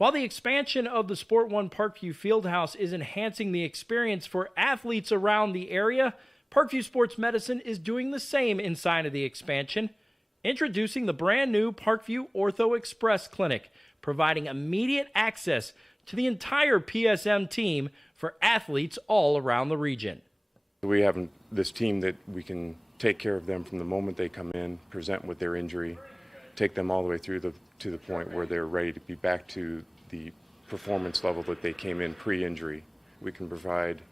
While the expansion of the Sport One Parkview Fieldhouse is enhancing the experience for athletes around the area, Parkview Sports Medicine is doing the same inside of the expansion, introducing the brand new Parkview Ortho Express Clinic, providing immediate access to the entire PSM team for athletes all around the region. We have this team that we can take care of them from the moment they come in, present with their injury, take them all the way through to the point where they're ready to be back to the performance level that they came in pre-injury. We can provide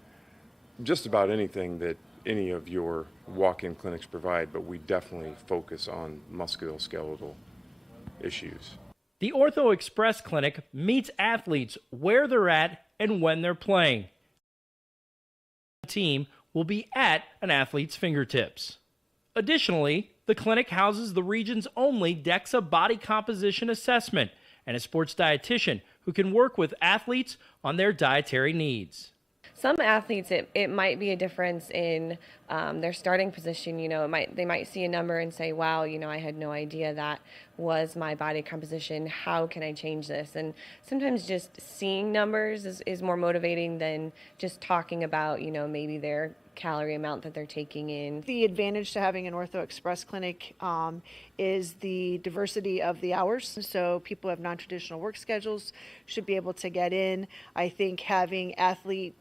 just about anything that any of your walk-in clinics provide, but we definitely focus on musculoskeletal issues. The Ortho Express Clinic meets athletes where they're at and when they're playing. The team will be at an athlete's fingertips. Additionally, the clinic houses the region's only DEXA body composition assessment and a sports dietitian who can work with athletes on their dietary needs. Some athletes, it might be a difference in their starting position. You know, they might see a number and say, wow, you know, I had no idea that was my body composition. How can I change this? And sometimes just seeing numbers is more motivating than just talking about, you know, maybe their calorie amount that they're taking in. The advantage to having an Ortho Express clinic is the diversity of the hours. So people who have non-traditional work schedules should be able to get in. I think having athlete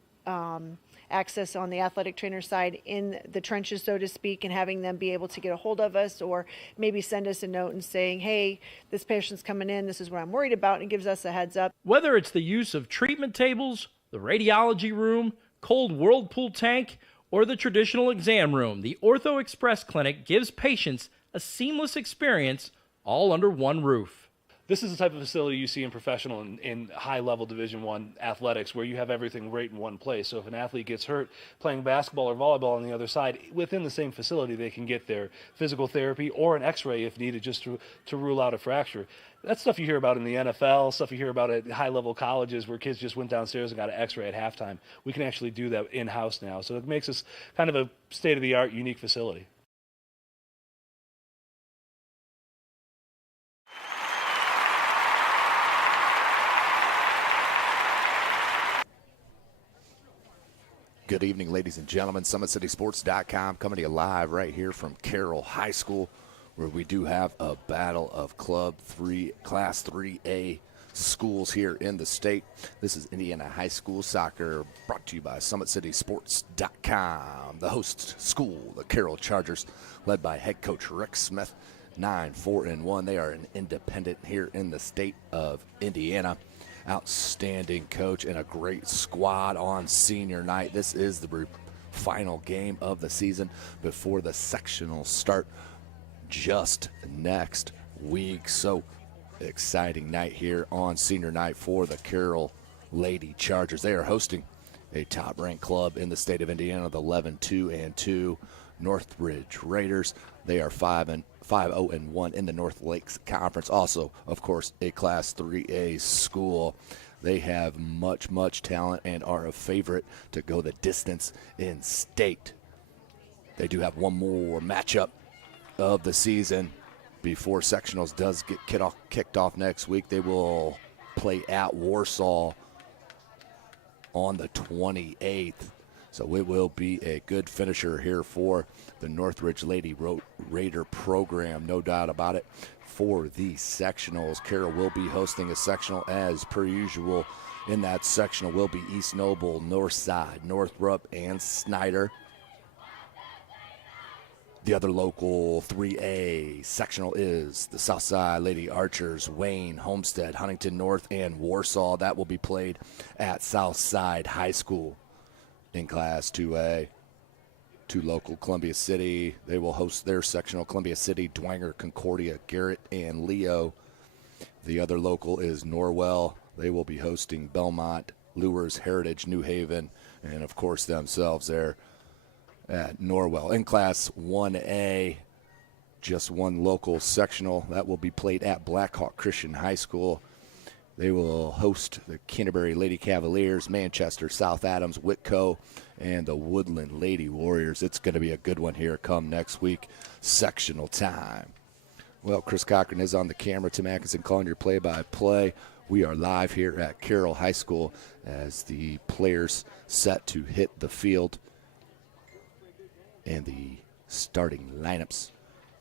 access on the athletic trainer side in the trenches, so to speak, and having them be able to get a hold of us or maybe send us a note and saying, hey, this patient's coming in, this is what I'm worried about, and gives us a heads up. Whether it's the use of treatment tables, the radiology room, cold whirlpool tank, or the traditional exam room, the Ortho Express Clinic gives patients a seamless experience all under one roof. This is the type of facility you see in professional and high-level Division I athletics where you have everything right in one place. So if an athlete gets hurt playing basketball or volleyball on the other side, within the same facility they can get their physical therapy or an x-ray if needed just to rule out a fracture. That's stuff you hear about in the NFL, stuff you hear about at high-level colleges where kids just went downstairs and got an x-ray at halftime. We can actually do that in-house now. So it makes us kind of a state-of-the-art, unique facility. Good evening, ladies and gentlemen. SummitCitySports.com coming to you live right here from Carroll High School, where we do have a battle of Class 3A schools here in the state. This is Indiana High School Soccer, brought to you by SummitCitySports.com. The host school, the Carroll Chargers, led by head coach Rick Smith, 9-4-1. They are an independent here in the state of Indiana. Outstanding coach and a great squad on senior night. This is the final game of the season before the sectionals start just next week. So exciting night here on senior night for the Carroll Lady Chargers. They are hosting a top-ranked club in the state of Indiana, the 11-2-2 Northridge Raiders. They are 5-0-1 in the North Lakes Conference. Also, of course, a Class 3A school. They have much talent and are a favorite to go the distance in state. They do have one more matchup of the season before sectionals does get kicked off next week. They will play at Warsaw on the 28th. So it will be a good finisher here for the Northridge Lady Raider program, no doubt about it. For the sectionals, Carroll will be hosting a sectional as per usual. In that sectional will be East Noble, Northside, Northrop, and Snyder. The other local 3A sectional is the Southside Lady Archers, Wayne, Homestead, Huntington North, and Warsaw. That will be played at Southside High School. In Class 2A, two local, Columbia City. They will host their sectional, Columbia City, Dwenger, Concordia, Garrett, and Leo. The other local is Norwell. They will be hosting Belmont, Lures, Heritage, New Haven, and of course themselves there at Norwell. In Class 1A, just one local sectional. That will be played at Blackhawk Christian High School. They will host the Canterbury Lady Cavaliers, Manchester, South Adams, Whitco, and the Woodland Lady Warriors. It's going to be a good one here come next week. Sectional time. Well, Chris Cochran is on the camera. Tim Atkinson calling your play-by-play. We are live here at Carroll High School as the players set to hit the field. And the starting lineups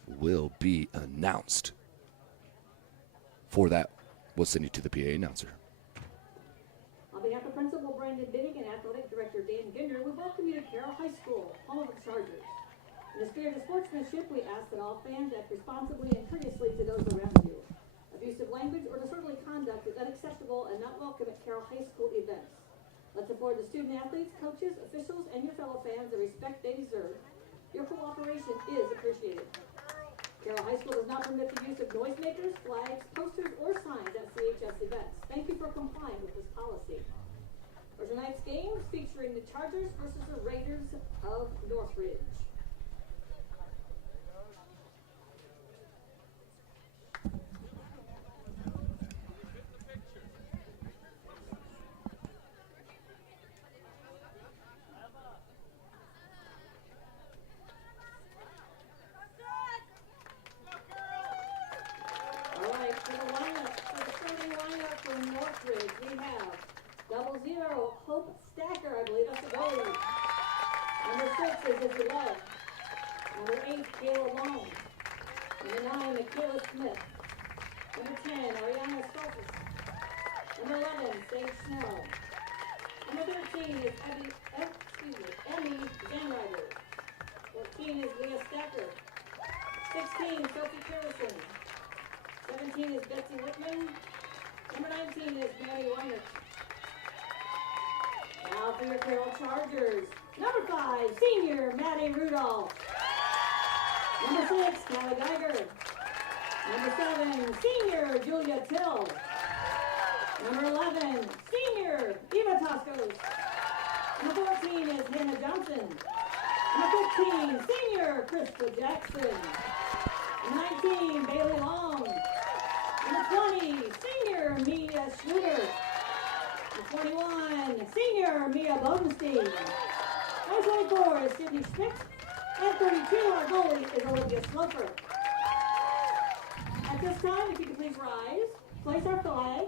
will be announced. For that, we'll send you to the PA announcer. On behalf of Principal Brandon Biddick and Athletic Director Dan Ginder, we welcome you to Carroll High School, home of the Chargers. In the spirit of sportsmanship, we ask that all fans act responsibly and courteously to those around you. Abusive language or disorderly conduct is unacceptable and not welcome at Carroll High School events. Let's afford the student athletes, coaches, officials, and your fellow fans the respect they deserve. Your cooperation is appreciated. Carroll High School does not permit the use of noisemakers, flags, posters, or signs at CHS events. Thank you for complying with this policy. For tonight's game, featuring the Chargers versus the Raiders of Northridge. Hope Stacker, I believe that's the goalie. Number 6 is Izzy Love. Number 8, Kayla Long. Number 9, Michaela Smith. Number 10, Ariana Stoltzis. Number 11, Sage Snell. Number 13 is Emmy Zanrider. 14 is Leah Stacker. 16, Sophie Harrison. 17 is Betsy Whitman. Number 19 is Mary Weiner. Now for your Carroll Chargers. Number 5, senior Maddie Rudolph. Number 6, Callie Geiger. Number 7, senior Julia Till. Number 11, senior Eva Toscos. Number 14 is Hannah Johnson. Number 15, senior Christa Jackson. Number 19, Bailey Long. Number 20, senior Mia Schluter. 21, senior Mia Bodenstein. Number 24 is Sydney Schmidt. And 32, our goalie is Olivia Sloper. At this time, if you could please rise, place our flag.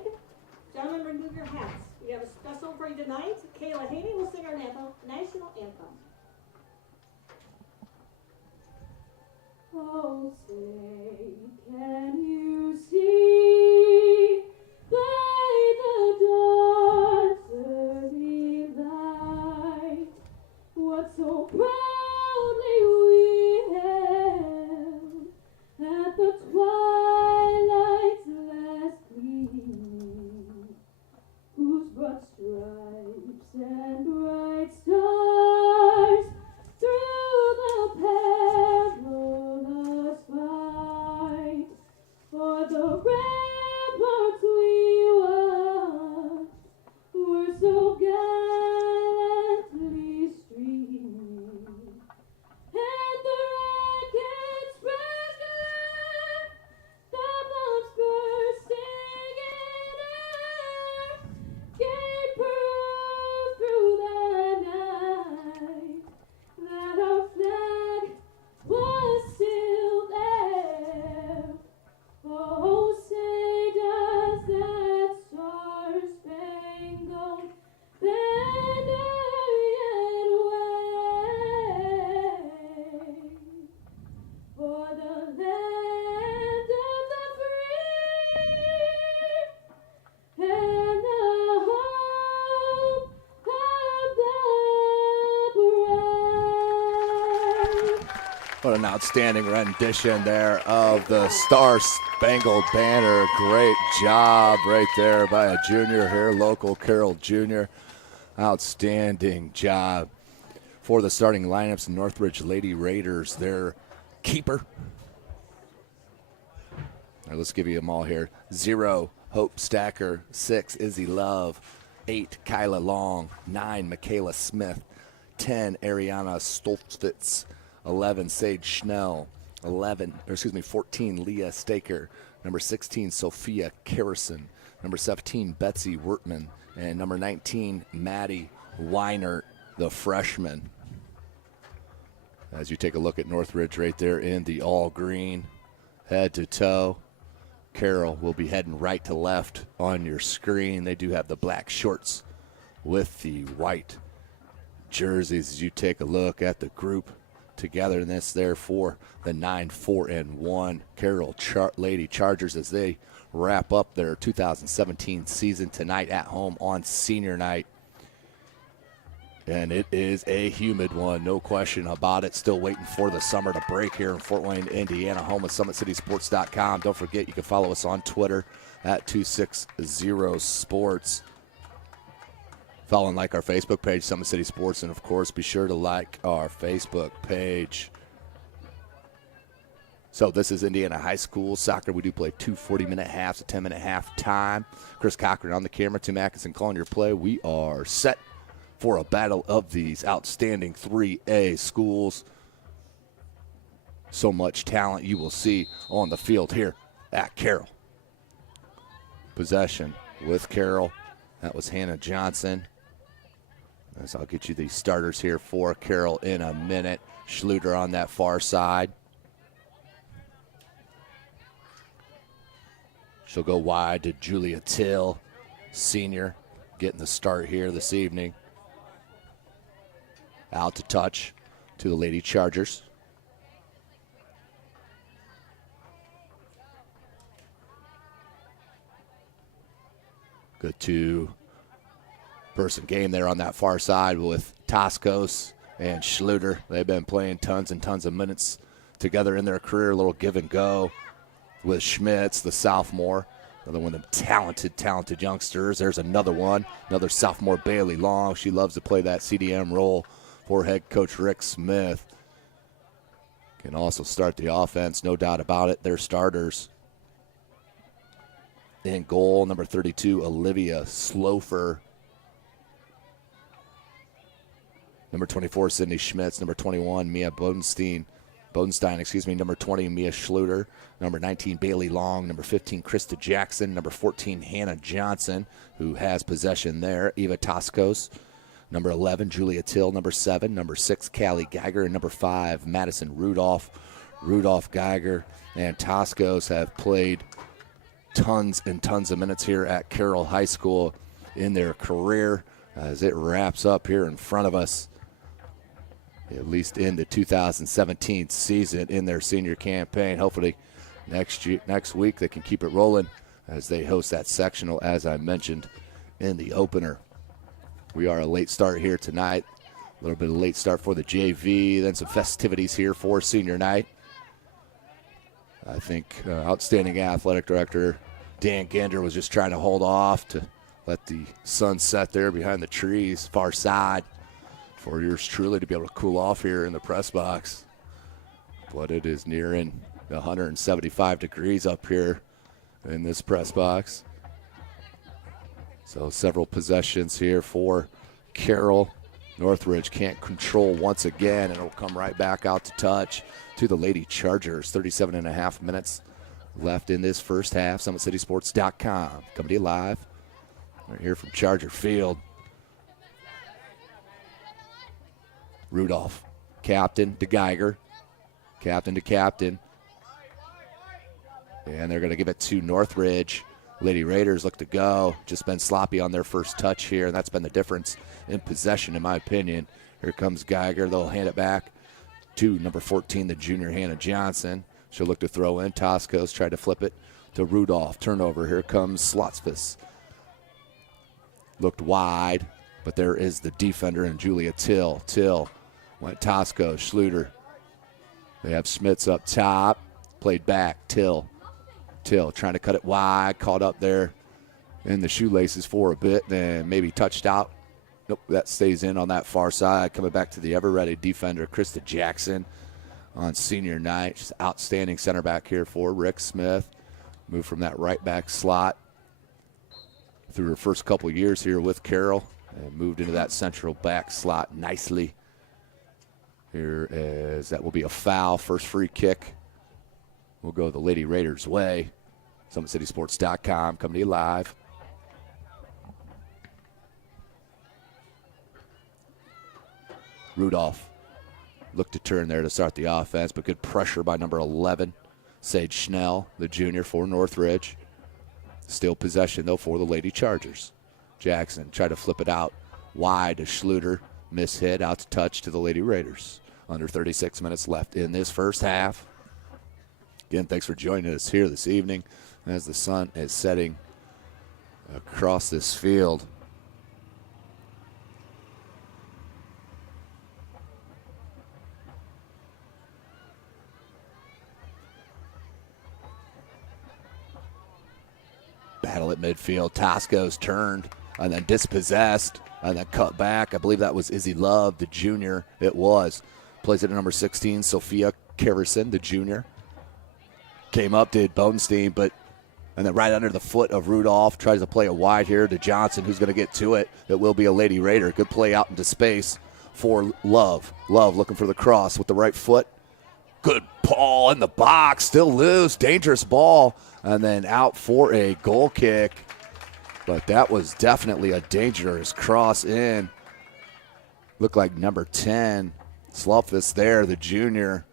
Gentlemen, remove your hats. We have a special for you tonight. Kayla Haney will sing our national anthem. Oh, say, can you see by the dawn's early light what so proudly we held at the twilight's last gleaming, whose broad stripes and bright stars through the perilous fight for the ramparts we watched were so gallantly streaming, and the rockets sparkling, the bombs bursting in air, gave proof through the night that our flag was still there. Oh, say does that star-spangled banner yet wave for the land of the free and the hope of the brave? What an outstanding rendition there of the Star-Spangled Banner. Great job right there by a junior here, local Carroll junior. Outstanding job. For the starting lineups, Northridge Lady Raiders, their keeper. All right, let's give you them all here. 0, Hope Stacker. 6, Izzy Love. 8, Kyla Long. 9, Michaela Smith. 10, Ariana Stoltzfitz. 11, Sage Schnell. 14, Leah Staker. Number 16, Sophia Carrison. Number 17, Betsy Wertman. And number 19, Maddie Weiner, the freshman. As you take a look at Northridge right there in the all green, head to toe. Carroll will be heading right to left on your screen. They do have the black shorts with the white jerseys. As you take a look at the group togetherness there for the 9-4-1 Carroll Lady Chargers as they wrap up their 2017 season tonight at home on senior night. And it is a humid one, no question about it. Still waiting for the summer to break here in Fort Wayne, Indiana, home of SummitCitySports.com. Don't forget, you can follow us on Twitter at 260sports. Follow and like our Facebook page, Summit City Sports, and of course, be sure to like our Facebook page. So this is Indiana High School soccer. We do play 2 40-minute halves, a 10-minute half time. Chris Cochran on the camera, Tim Atkinson calling your play. We are set for a battle of these outstanding 3A schools. So much talent you will see on the field here at Carroll. Possession with Carroll. That was Hannah Johnson. As I'll get you the starters here for Carroll in a minute. Schluter on that far side. She'll go wide to Julia Till, senior, getting the start here this evening. Out to touch to the Lady Chargers. Good two-person game there on that far side with Toscos and Schluter. They've been playing tons and tons of minutes together in their career. A little give and go with Schmitz, the sophomore. Another one of them talented youngsters. There's another one, another sophomore, Bailey Long. She loves to play that CDM role for head coach Rick Smith. Can also start the offense, no doubt about it. They're starters. In goal, number 32, Olivia Slofer. Number 24, Sydney Schmitz. Number 21, Mia Bodenstein, number 20, Mia Schluter. Number 19, Bailey Long. Number 15, Christa Jackson. Number 14, Hannah Johnson, who has possession there. Eva Toscos. Number 11, Julia Till. Number 7, number 6, Callie Geiger. And number 5, Madison Rudolph. Rudolph, Geiger, and Toscos have played tons and tons of minutes here at Carroll High School in their career as it wraps up here in front of us, at least in the 2017 season in their senior campaign. Hopefully next week they can keep it rolling as they host that sectional, as I mentioned in the opener. We are a late start here tonight. A little bit of a late start for the JV, then some festivities here for senior night. I think outstanding athletic director Dan Ginder was just trying to hold off to let the sun set there behind the trees, far side, for yours truly to be able to cool off here in the press box. But it is nearing 175 degrees up here in this press box. So several possessions here for Carroll. Northridge can't control once again, and it'll come right back out to touch to the Lady Chargers. 37.5 minutes left in this first half. SummitCitySports.com coming to you live right here from Charger Field. Rudolph, captain to Geiger, captain to captain. And they're going to give it to Northridge. Lady Raiders look to go. Just been sloppy on their first touch here, and that's been the difference in possession, in my opinion. Here comes Geiger. They'll hand it back to number 14, the junior Hannah Johnson. She'll look to throw in. Toscos tried to flip it to Rudolph. Turnover. Here comes Slotsvis. Looked wide, but there is the defender in Julia Till. Till went Toscos. Schluter. They have Schmitz up top. Played back. Till trying to cut it wide, caught up there in the shoelaces for a bit, then maybe touched out. Nope, that stays in on that far side. Coming back to the ever-ready defender, Christa Jackson on senior night. Just outstanding center back here for Rick Smith. Moved from that right back slot through her first couple years here with Carroll and moved into that central back slot nicely. Here is, that will be a foul. First free kick will go the Lady Raiders' way. SummitCitySports.com coming to you live. Rudolph looked to turn there to start the offense, but good pressure by number 11, Sage Schnell, the junior for Northridge. Still possession, though, for the Lady Chargers. Jackson tried to flip it out wide to Schluter. Miss hit, out to touch to the Lady Raiders. Under 36 minutes left in this first half. Again, thanks for joining us here this evening as the sun is setting across this field. Battle at midfield. Tosco's turned and then dispossessed and then cut back. I believe that was Izzy Love, the junior. It was. Plays it at number 16, Sophia Kerrison, the junior. Came up, did Bodenstein, and then right under the foot of Rudolph. Tries to play a wide here to Johnson, who's going to get to it. It will be a Lady Raider. Good play out into space for Love. Love looking for the cross with the right foot. Good ball in the box, still loose, dangerous ball, and then out for a goal kick. But that was definitely a dangerous cross in. Looked like number 10, Slufus there, the junior.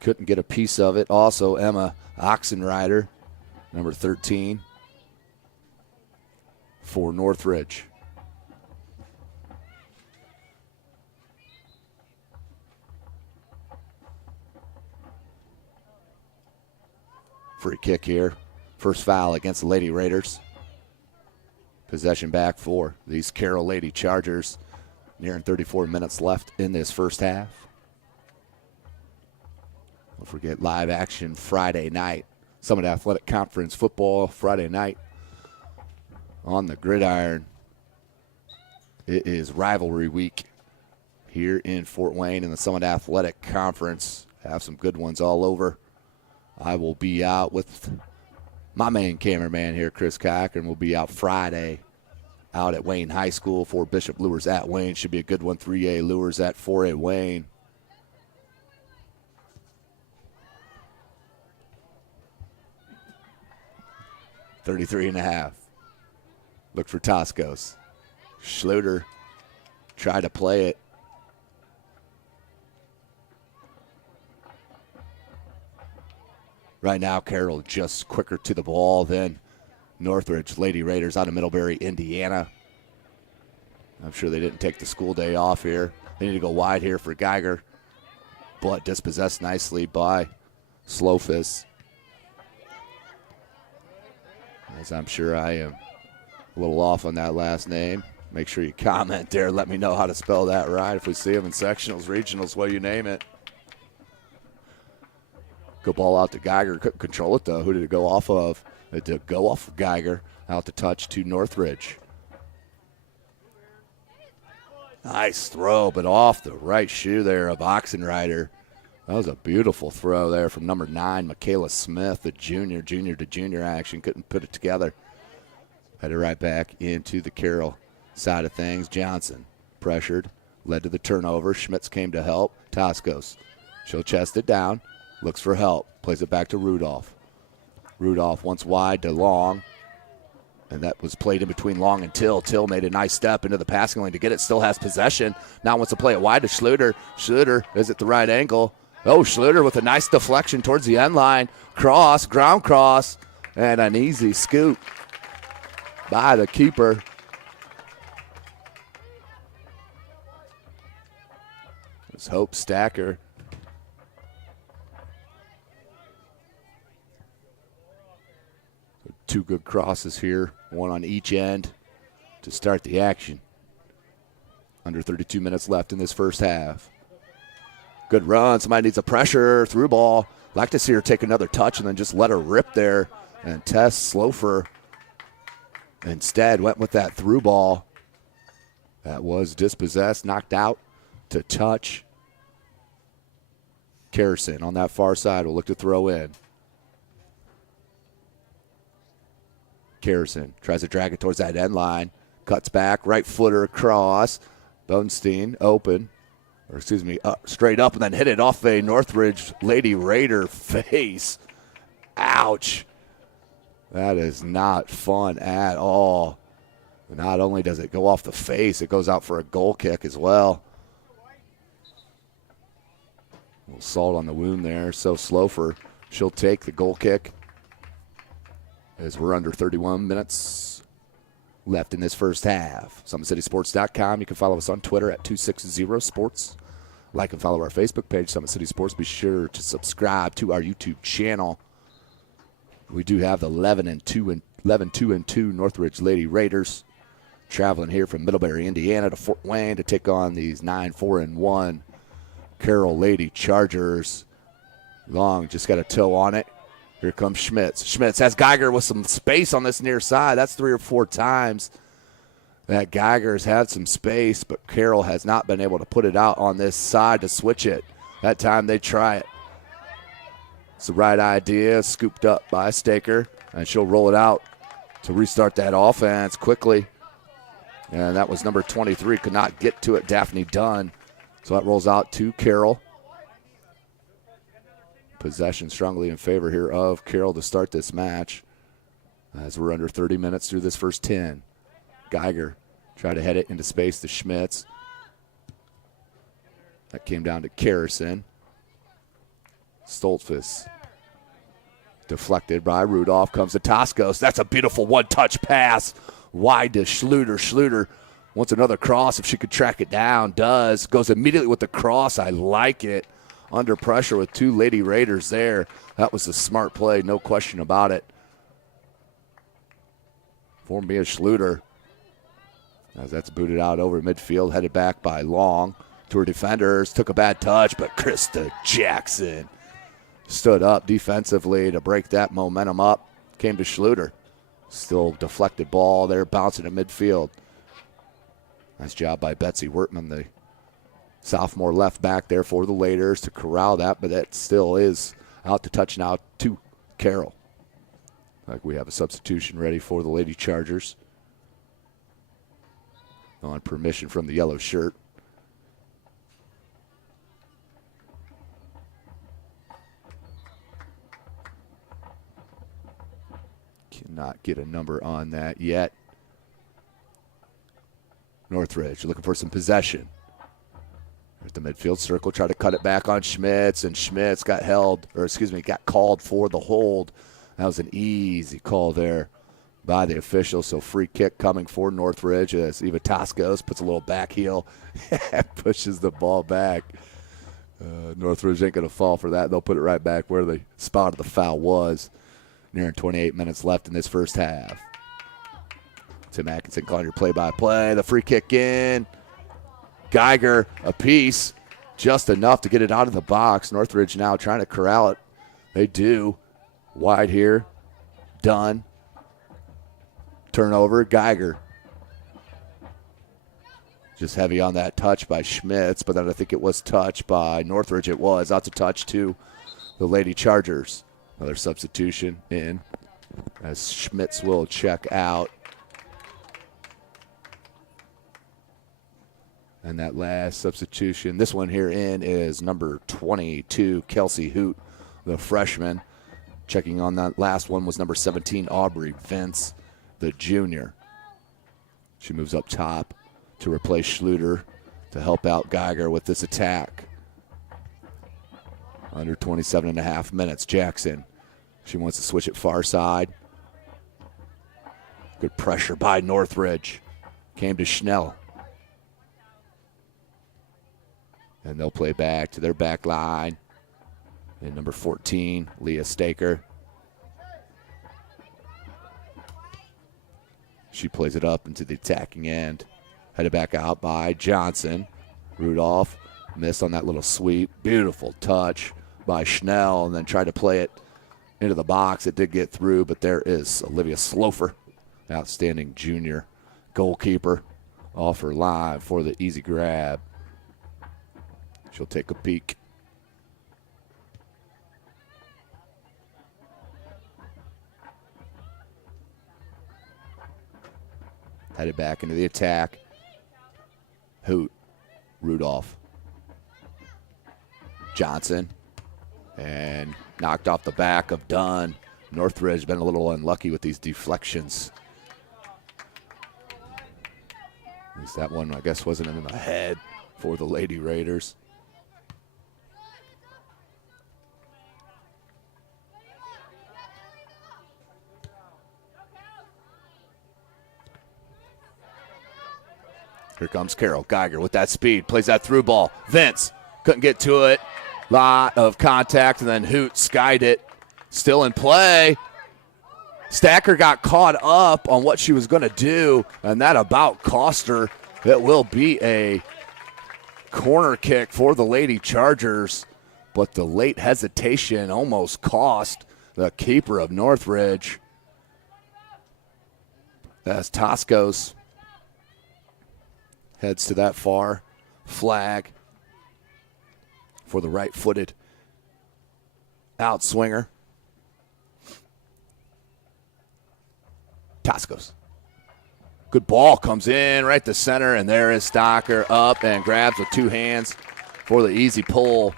Couldn't get a piece of it. Also, Emma Oxenrider, number 13, for Northridge. Free kick here. First foul against the Lady Raiders. Possession back for these Carroll Lady Chargers. Nearing 34 minutes left in this first half. Don't forget live action Friday night. Summit Athletic Conference football Friday night on the gridiron. It is rivalry week here in Fort Wayne in the Summit Athletic Conference. Have some good ones all over. I will be out with my main cameraman here, Chris Cochran. We'll be out Friday out at Wayne High School for Bishop Lures at Wayne. Should be a good one. 3A Lures at 4A Wayne. .33.5. Look for Toscos. Schluter tried to play it. Right now, Carroll just quicker to the ball than Northridge. Lady Raiders out of Middlebury, Indiana. I'm sure they didn't take the school day off here. They need to go wide here for Geiger, but dispossessed nicely by Slowfist. As I'm sure I am a little off on that last name. Make sure you comment there. Let me know how to spell that right. If we see them in sectionals, regionals, what you name it. Good ball out to Geiger. Couldn't control it, though. Who did it go off of? It did go off of Geiger. Out to touch to Northridge. Nice throw, but off the right shoe there of Oxenrider. That was a beautiful throw there from number 9, Michaela Smith, the junior to junior action. Couldn't put it together. Headed right back into the Carroll side of things. Johnson pressured, led to the turnover. Schmitz came to help. Toscos. She'll chest it down. Looks for help. Plays it back to Rudolph. Rudolph once wide to Long. And that was played in between Long and Till. Till made a nice step into the passing lane to get it. Still has possession. Now wants to play it wide to Schluter. Schluter is at the right angle. Oh, Schluter with a nice deflection towards the end line. Cross, ground cross, and an easy scoop by the keeper. It's Hope Stacker. Two good crosses here, one on each end to start the action. Under 32 minutes left in this first half. Good run. Somebody needs a pressure. Through ball. Like to see her take another touch and then just let her rip there. And Tess Slofer instead went with that through ball. That was dispossessed, knocked out to touch. Kerrison on that far side will look to throw in. Kerrison tries to drag it towards that end line. Cuts back, right footer across. Bonestein open. Straight up and then hit it off a Northridge Lady Raider face. Ouch. That is not fun at all. Not only does it go off the face, it goes out for a goal kick as well. A little salt on the wound there. So Slofer She'll take the goal kick as we're under 31 minutes left in this first half. SummitCitySports.com. You can follow us on Twitter at 260sports. Like and follow our Facebook page, Summit City Sports. Be sure to subscribe to our YouTube channel. We do have the 11-2 Northridge Lady Raiders traveling here from Middlebury, Indiana to Fort Wayne to take on these 9-4-1 Carroll Lady Chargers. Long just got a toe on it. Here comes Schmitz. Schmitz has Geiger with some space on this near side. That's 3 or 4 times that Geiger's had some space, but Carroll has not been able to put it out on this side to switch it. That time they try it. It's the right idea, scooped up by Staker, and she'll roll it out to restart that offense quickly. And that was number 23, could not get to it, Daphne Dunn. So that rolls out to Carroll. Possession strongly in favor here of Carroll to start this match as we're under 30 minutes through this first 10. Geiger tried to head it into space to Schmitz. That came down to Carrison. Stoltzfus deflected by Rudolph. Comes to Toscos. That's a beautiful one-touch pass wide to Schluter. Schluter wants another cross if she could track it down. Does. Goes immediately with the cross. I like it. Under pressure with 2 Lady Raiders there. That was a smart play, no question about it. For Mia Schluter. As that's booted out over midfield, headed back by Long to her defenders. Took a bad touch, but Christa Jackson stood up defensively to break that momentum up. Came to Schluter. Still deflected ball there, bouncing to midfield. Nice job by Betsy Wertman, the sophomore left back there for the Laders to corral that, but that still is out to touch now to Carroll. Like we have a substitution ready for the Lady Chargers. On permission from the yellow shirt. Cannot get a number on that yet. Northridge looking for some possession. At the midfield circle, try to cut it back on Schmitz, and Schmitz got called for the hold. That was an easy call there by the official. So free kick coming for Northridge as Eva Toscos puts a little back heel and pushes the ball back. Northridge ain't going to fall for that. They'll put it right back where the spot of the foul was. Nearing 28 minutes left in this first half. Tim Atkinson calling your play-by-play. The free kick in. Geiger a piece, just enough to get it out of the box. Northridge now trying to corral it. They do. Wide here. Dunn. Turnover. Geiger. Just heavy on that touch by Schmitz, but then I think it was touched by Northridge. It was. Out to touch to the Lady Chargers. Another substitution in as Schmitz will check out. And that last substitution, this one here in is number 22, Kelsey Hoot, the freshman. Checking on that last one was number 17, Aubrey Vince, the junior. She moves up top to replace Schluter to help out Geiger with this attack. Under 27 and a half minutes. Jackson, she wants to switch it far side. Good pressure by Northridge. Came to Schnell. And they'll play back to their back line. And number 14, Leah Staker. She plays it up into the attacking end. Headed back out by Johnson. Rudolph missed on that little sweep. Beautiful touch by Schnell, and then tried to play it into the box. It did get through, but there is Olivia Slofer, outstanding junior goalkeeper, off her line for the easy grab. She'll take a peek. Headed back into the attack. Hoot, Rudolph, Johnson, and knocked off the back of Dunn. Northridge been a little unlucky with these deflections. At least that one, I guess, wasn't in the head for the Lady Raiders. Here comes Carroll. Geiger with that speed, plays that through ball. Vince couldn't get to it. Lot of contact, and then Hoot skied it. Still in play. Stacker got caught up on what she was going to do, and that about cost her. It will be a corner kick for the Lady Chargers, but the late hesitation almost cost the keeper of Northridge. As Toscos heads to that far flag for the right-footed outswinger. Toscos. Good ball comes in right to center, and there is Stocker up and grabs with two hands for the easy pull.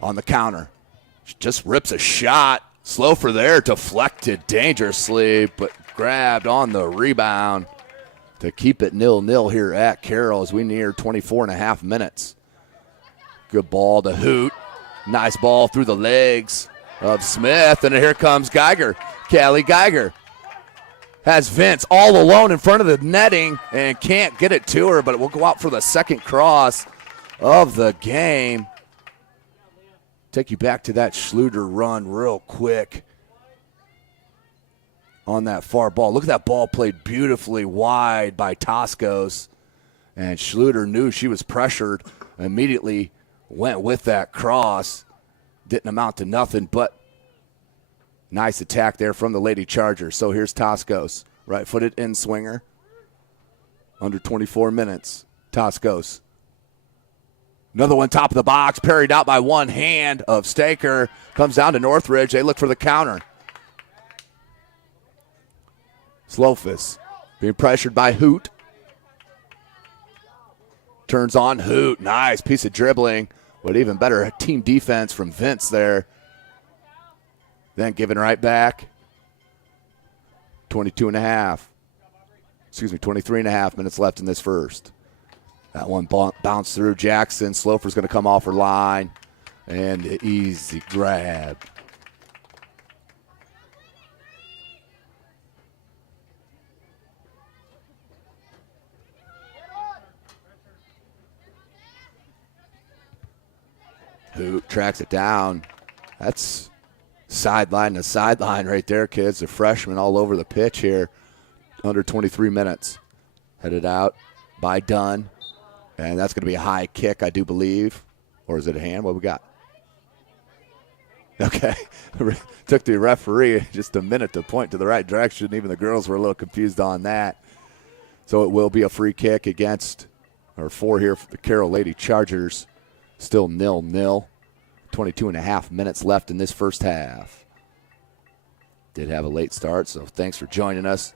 On the counter. Just rips a shot. Slofer there, deflected dangerously, but grabbed on the rebound to keep it 0-0 here at Carroll as we near 24.5 minutes. Good ball to Hoot. Nice ball through the legs of Smith, and here comes Geiger. Callie Geiger has Vince all alone in front of the netting and can't get it to her, but it will go out for the second cross of the game. Take you back to that Schluter run real quick on that far ball. Look at that ball played beautifully wide by Toscos, and Schluter knew she was pressured, immediately went with that cross. Didn't amount to nothing, but nice attack there from the Lady Chargers. So here's Toscos, right-footed in-swinger, under 24 minutes. Toscos. Another one top of the box, parried out by one hand of Staker. Comes down to Northridge. They look for the counter. Slofus being pressured by Hoot. Turns on Hoot. Nice piece of dribbling, but even better team defense from Vince there. Then giving right back. 23 and a half minutes left in this first. That one bounced through Jackson. Slofer's going to come off her line. And an easy grab. Who tracks it down. That's sideline to sideline right there, kids. The freshman all over the pitch here. Under 23 minutes. Headed out by Dunn. And that's going to be a high kick, I do believe. Or is it a hand? What we got? Okay. Took the referee just a minute to point to the right direction. Even the girls were a little confused on that. So it will be a free kick against, or for here for the Carroll Lady Chargers. Still 0-0. 22 and a half minutes left in this first half. Did have a late start, so thanks for joining us.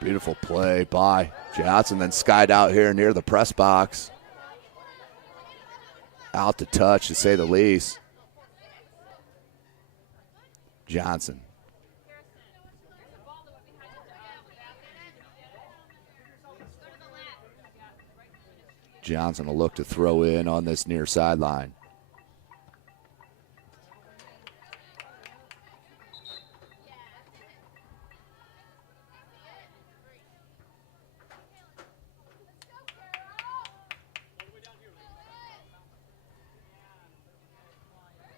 Beautiful play by Johnson, then skied out here near the press box. Out to touch, to say the least. Johnson. Johnson will look to throw in on this near sideline.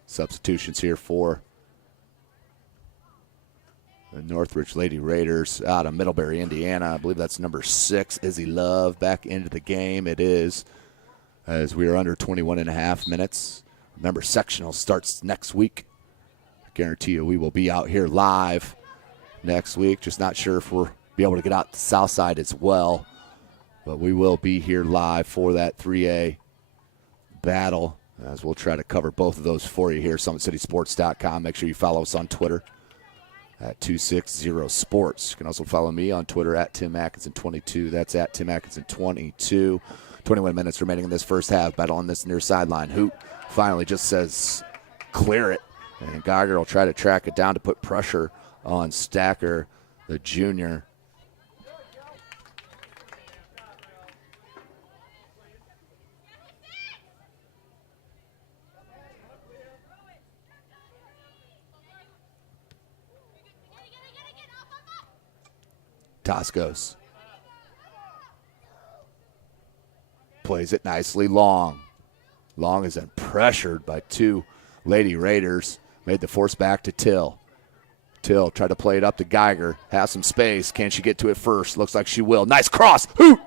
Substitutions here for the Northridge Lady Raiders out of Middlebury, Indiana. I believe that's number 6, Izzy Love, back into the game. It is, as we are under 21 and a half minutes. Remember, Sectionals starts next week. I guarantee you we will be out here live next week. Just not sure if we'll be able to get out the south side as well. But we will be here live for that 3A battle, as we'll try to cover both of those for you here, SummitCitySports.com. Make sure you follow us on Twitter at 260sports. You can also follow me on Twitter at Tim Atkinson22. That's at Tim Atkinson22. 21 minutes remaining in this first half. Battle on this near sideline. Hoot finally just says, clear it. And Geiger will try to track it down to put pressure on Stacker, the junior. Toscos plays it nicely. Long is then pressured by two Lady Raiders. Made the force back to Till. Till tried to play it up to Geiger. Has some space. Can she get to it first? Looks like she will. Nice cross. Hoot!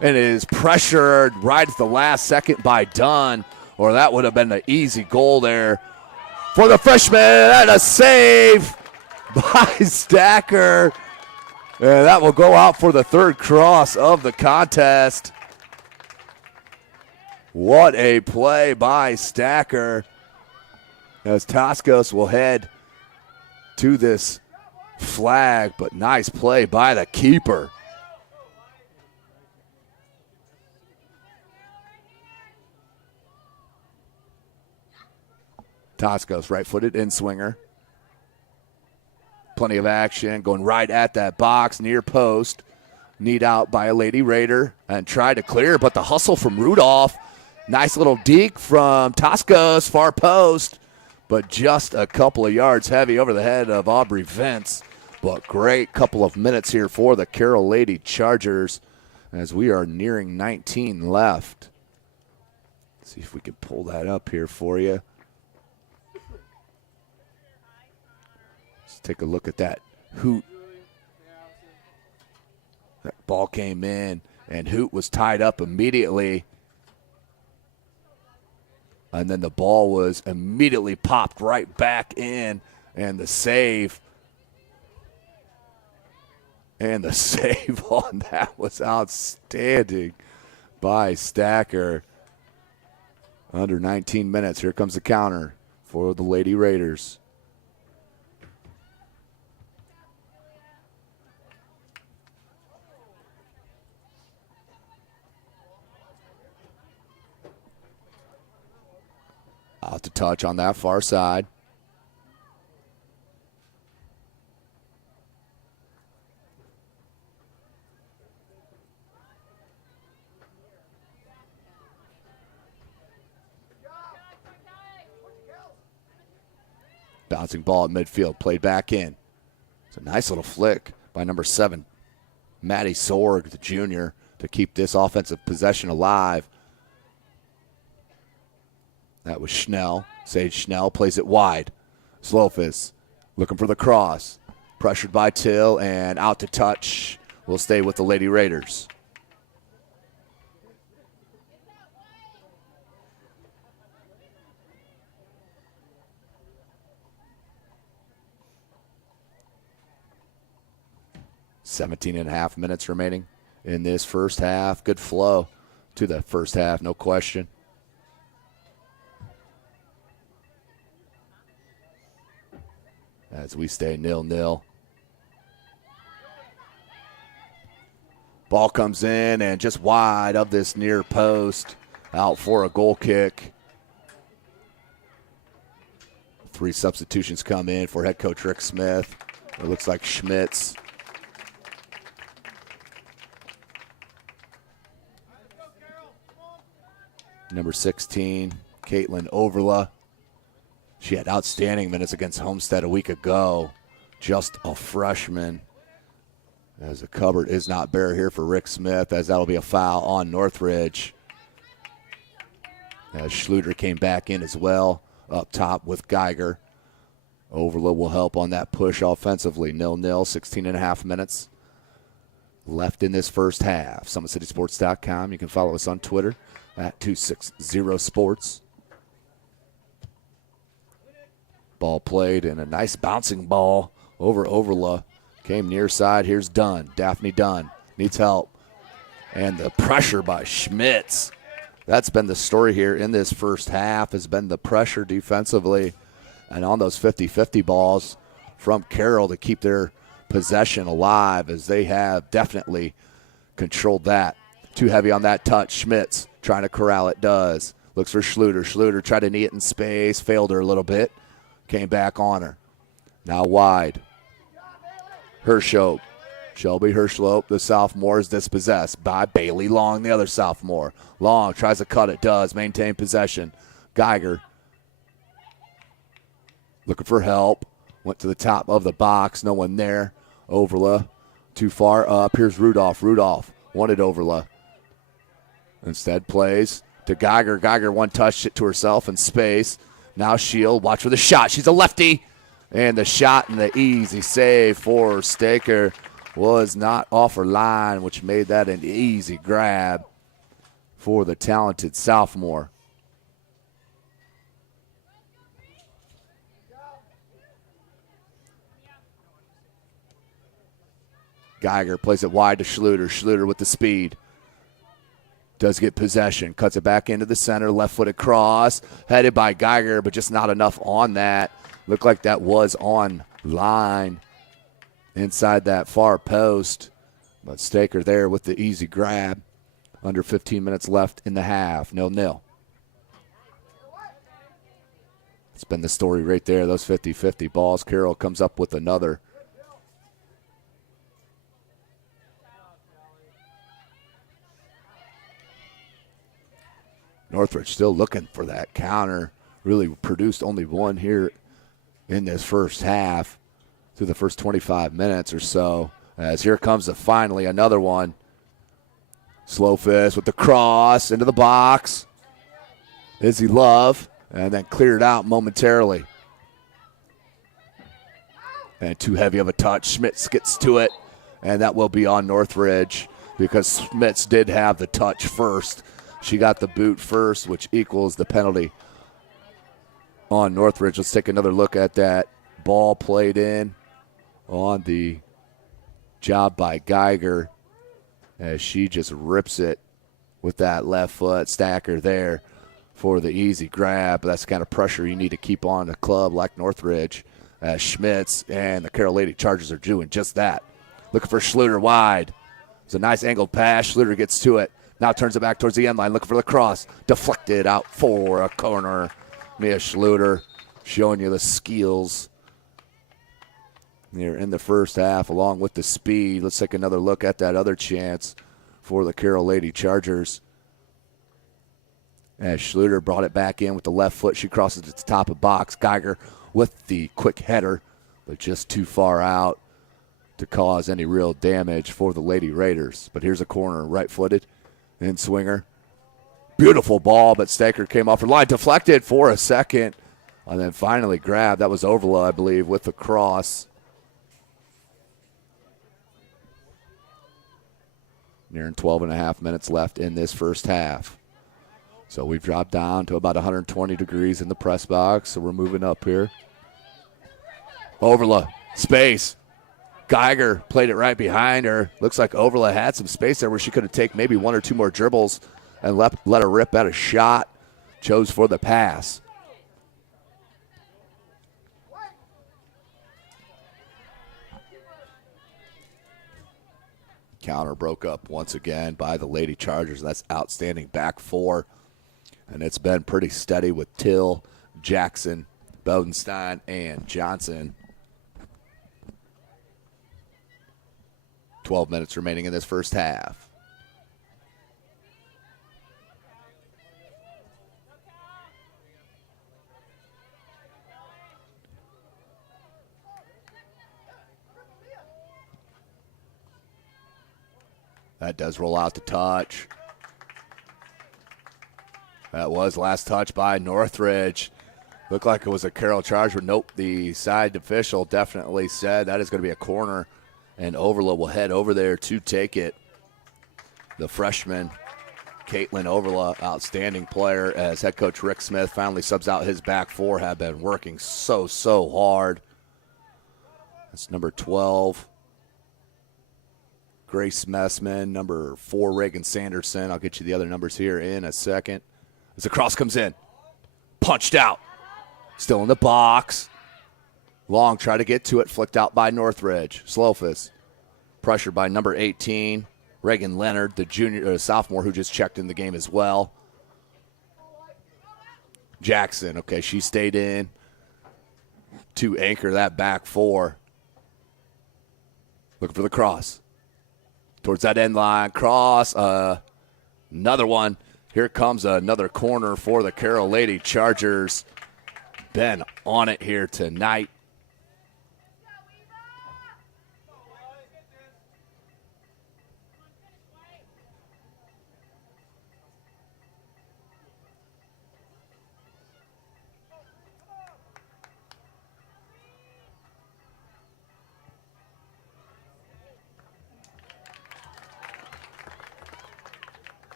And it is pressured right at the last second by Dunn, or that would have been an easy goal there for the freshman. And a save by Stacker. And that will go out for the third cross of the contest. What a play by Stacker, as Toscos will head to this flag, but nice play by the keeper. Toscos right-footed in-swinger. Plenty of action, going right at that box, near post. Need out by a Lady Raider and try to clear, but the hustle from Rudolph. Nice little deke from Toscos, far post, but just a couple of yards heavy over the head of Aubrey Vince. But great couple of minutes here for the Carroll Lady Chargers as we are nearing 19 left. Let's see if we can pull that up here for you. Let's take a look at that Hoot. That ball came in, and Hoot was tied up immediately. And then the ball was immediately popped right back in, and the save. And the save on that was outstanding by Stacker. Under 19 minutes, here comes the counter for the Lady Raiders. Out to touch on that far side. Bouncing ball at midfield, played back in. It's a nice little flick by number 7, Maddie Sorg, the junior, to keep this offensive possession alive. That was Schnell. Sage Schnell plays it wide. Slofus looking for the cross. Pressured by Till and out to touch. Will stay with the Lady Raiders. .17.5 minutes remaining in this first half. Good flow to the first half, no question. As we stay 0-0. Ball comes in and just wide of this near post. Out for a goal kick. 3 substitutions come in for head coach Rick Smith. It looks like Schmitz. Number 16, Caitlin Overla. She had outstanding minutes against Homestead a week ago. Just a freshman. As the cupboard is not bare here for Rick Smith, as that'll be a foul on Northridge. As Schluter came back in as well, up top with Geiger. Overla will help on that push offensively. 0-0, 16.5 minutes left in this first half. SummitCitySports.com. You can follow us on Twitter at 260sports. Ball played and a nice bouncing ball over Overla. Came near side. Here's Dunn. Daphne Dunn needs help. And the pressure by Schmitz. That's been the story here in this first half, has been the pressure defensively and on those 50-50 balls from Carroll to keep their possession alive, as they have definitely controlled that. Too heavy on that touch. Schmitz trying to corral it, does. Looks for Schluter. Schluter tried to knee it in space, failed her a little bit. Came back on her. Now wide. Shelby Hershope, the sophomore, is dispossessed by Bailey Long, the other sophomore. Long tries to cut it, does. Maintain possession. Geiger looking for help. Went to the top of the box. No one there. Overla too far up. Here's Rudolph. Rudolph wanted Overla. Instead plays to Geiger. Geiger one-touched it to herself in space. Now Shield. Watch for the shot. She's a lefty. And the shot and the easy save for Staker was not off her line, which made that an easy grab for the talented sophomore. Geiger plays it wide to Schluter. Schluter with the speed. Does get possession. Cuts it back into the center. Left-footed cross. Headed by Geiger, but just not enough on that. Looked like that was on line inside that far post. But Staker there with the easy grab. Under 15 minutes left in the half. 0-0. It's been the story right there. Those 50-50 balls. Carroll comes up with another. Northridge still looking for that counter. Really produced only one here in this first half through the first 25 minutes or so. As here comes finally another one. Slow fist with the cross into the box. Izzy Love, and then cleared out momentarily. And too heavy of a touch. Schmitz gets to it, and that will be on Northridge because Schmitz did have the touch first. She got the boot first, which equals the penalty on Northridge. Let's take another look at that ball played in on the job by Geiger as she just rips it with that left foot. Stacker there for the easy grab. That's the kind of pressure you need to keep on a club like Northridge. As Schmitz and the Carroll Lady Chargers are doing just that. Looking for Schluter wide. It's a nice angled pass. Schluter gets to it. Now turns it back towards the end line, looking for the cross. Deflected out for a corner. Mia Schluter showing you the skills here in the first half along with the speed. Let's take another look at that other chance for the Carroll Lady Chargers. As Schluter brought it back in with the left foot. She crosses to the top of box. Geiger with the quick header, but just too far out to cause any real damage for the Lady Raiders. But here's a corner, right-footed. In swinger. Beautiful ball, but Staker came off her line. Deflected for a second. And then finally grabbed. That was Overla, I believe, with the cross. Nearing 12 and a half minutes left in this first half. So we've dropped down to about 120 degrees in the press box. So we're moving up here. Overla. Space. Geiger played it right behind her. Looks like Overla had some space there where she could have taken maybe one or two more dribbles and let her rip at a shot. Chose for the pass. Counter broke up once again by the Lady Chargers. That's outstanding back four. And it's been pretty steady with Till, Jackson, Bodenstein, and Johnson. 12 minutes remaining in this first half. That does roll out the touch. That was last touch by Northridge. Looked like it was a Carroll Charger. Nope, the side official definitely said that is going to be a corner. And Overla will head over there to take it. The freshman, Caitlin Overla, outstanding player, as head coach Rick Smith finally subs out his back four, have been working so hard. That's number 12, Grace Messman, number 4, Reagan Sanderson. I'll get you the other numbers here in a second. As the cross comes in, punched out, still in the box. Long tried to get to it, flicked out by Northridge. Slowfus, pressured by number 18, Reagan Leonard, the sophomore who just checked in the game as well. Jackson, okay, she stayed in. to anchor that back four. Looking for the cross. Towards that end line. Cross. Another one. Here comes another corner for the Carroll Lady Chargers. Been on it here tonight.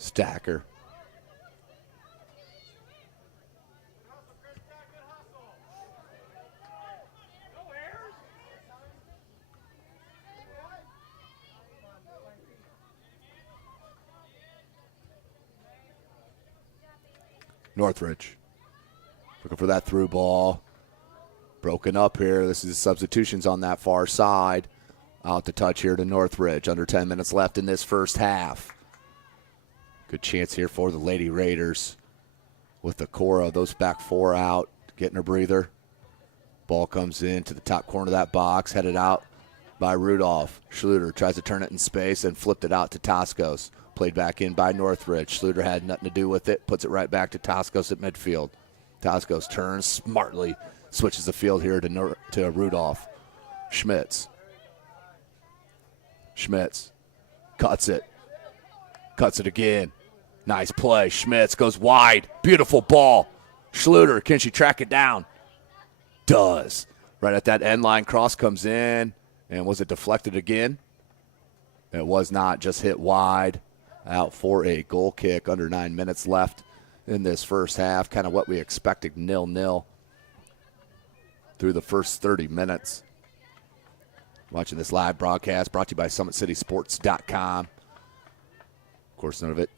Stacker. Northridge looking for that through ball. Broken up here. This is substitutions on that far side. Out to touch here to Northridge. Under 10 minutes left in this first half. Good chance here for the Lady Raiders with the core of those back four out, getting a breather. Ball comes in to the top corner of that box, headed out by Rudolph. Schluter tries to turn it in space and flipped it out to Toscos. Played back in by Northridge. Schluter had nothing to do with it, puts it right back to Toscos at midfield. Toscos turns smartly, switches the field here to Rudolph. Schmitz cuts it again. Nice play. Schmitz goes wide. Beautiful ball. Schluter, can she track it down? Does. Right at that end line, cross comes in. And was it deflected again? It was not, just hit wide. Out for a goal kick. Under 9 minutes left in this first half. Kind of what we expected, 0-0 through the first 30 minutes. Watching this live broadcast brought to you by SummitCitySports.com. Of course, none of it.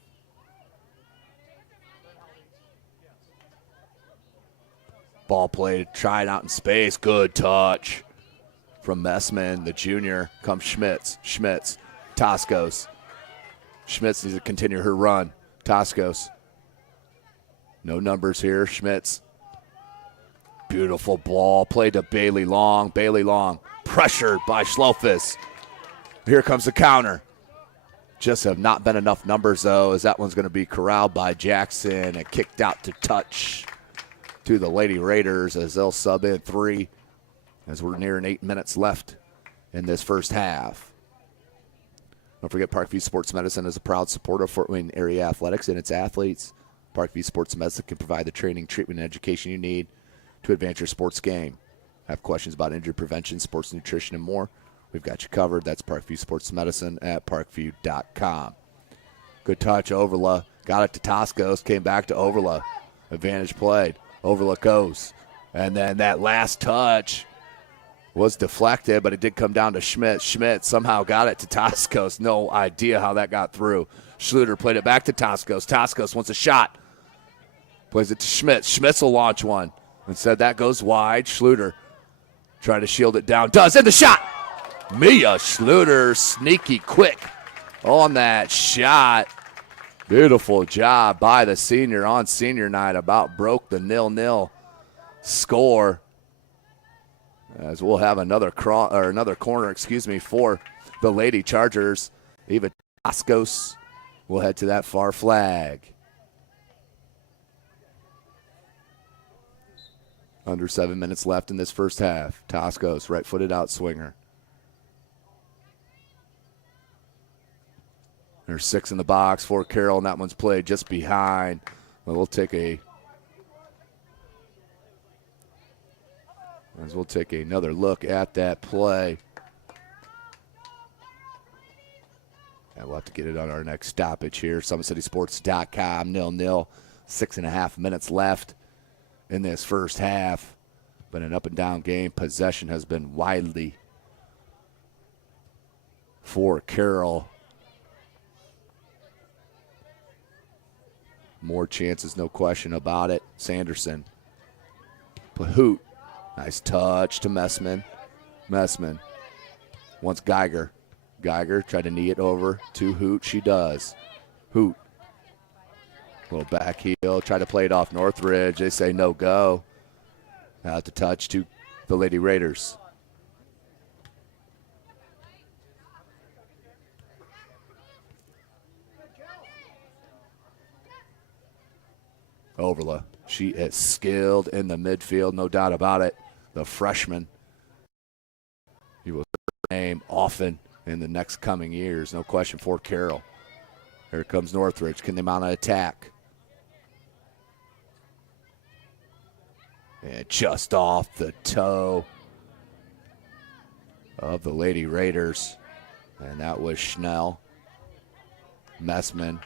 Ball played, tried out in space. Good touch from Messman, the junior. Comes Schmitz. Toscos. Schmitz needs to continue her run. Toscos. No numbers here. Schmitz. Beautiful ball. Played to Bailey Long. Pressured by Schlofus. Here comes the counter. Just have not been enough numbers, though, as that one's going to be corralled by Jackson and kicked out to touch to the Lady Raiders as they'll sub in 3 as we're nearing 8 minutes left in this first half. Don't forget, Parkview Sports Medicine is a proud supporter of Fort Wayne area athletics and its athletes. Parkview Sports Medicine can provide the training, treatment, and education you need to advance your sports game. Have questions about injury prevention, sports nutrition, and more? We've got you covered. That's Parkview Sports Medicine at parkview.com. Good touch, Overla. Got it to Toscos, came back to Overla. Advantage played. Overla goes. And then that last touch was deflected, but it did come down to Schmidt. Schmidt somehow got it to Toscos. No idea how that got through. Schluter played it back to Toscos. Toscos wants a shot. Plays it to Schmidt. Schmitz will launch one. Instead, that goes wide. Schluter trying to shield it down. Does, in the shot. Mia Schluter, sneaky quick on that shot. Beautiful job by the senior on senior night. About broke the 0-0 score. As we'll have another corner, for the Lady Chargers. Eva Toscos will head to that far flag. Under 7 minutes left in this first half. Toscos, right-footed outswinger. There's 6 in the box for Carroll, and that one's played just behind. Well, we'll take another look at that play. And we'll have to get it on our next stoppage here. SummitCitySports.com, 0-0. 6.5 minutes left in this first half. Been an up-and-down game. Possession has been widely for Carroll. More chances, no question about it. Sanderson. Pahoot. Nice touch to Messman. Messman wants Geiger. Geiger tried to knee it over to Hoot. She does. Hoot. Little back heel. Try to play it off Northridge. They say no go. Out to touch to the Lady Raiders. Overla, she is skilled in the midfield, no doubt about it. The freshman. He will name often in the next coming years, no question for Carroll. Here comes Northridge. Can they mount an attack? And just off the toe of the Lady Raiders. And that was Schnell. Messman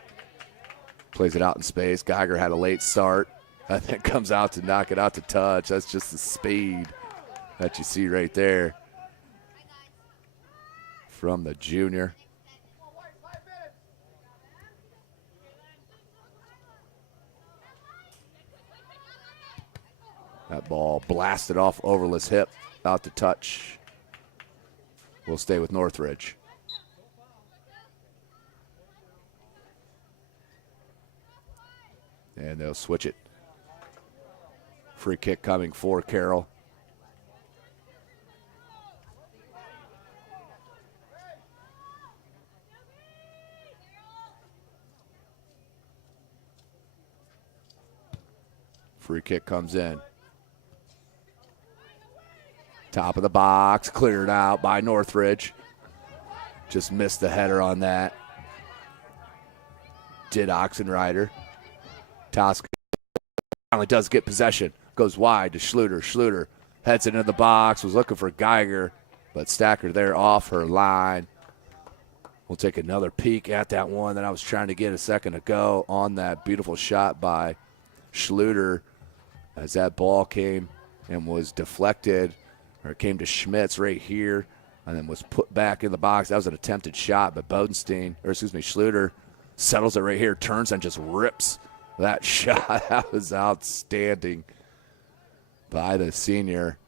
plays it out in space. Geiger had a late start. I think comes out to knock it out to touch. That's just the speed that you see right there from the junior. That ball blasted off Overla's hip, out to touch. We'll stay with Northridge. And they'll switch it. Free kick coming for Carroll. Free kick comes in. Top of the box, cleared out by Northridge. Just missed the header on that. Did Oxenrider. Tosca finally does get possession. Goes wide to Schluter. Schluter heads it into the box. Was looking for Geiger, but Stacker there off her line. We'll take another peek at that one that I was trying to get a second ago on that beautiful shot by Schluter as that ball came and was deflected, or it came to Schmitz right here and then was put back in the box. That was an attempted shot, but Schluter settles it right here, turns and just rips that shot. That was outstanding by the senior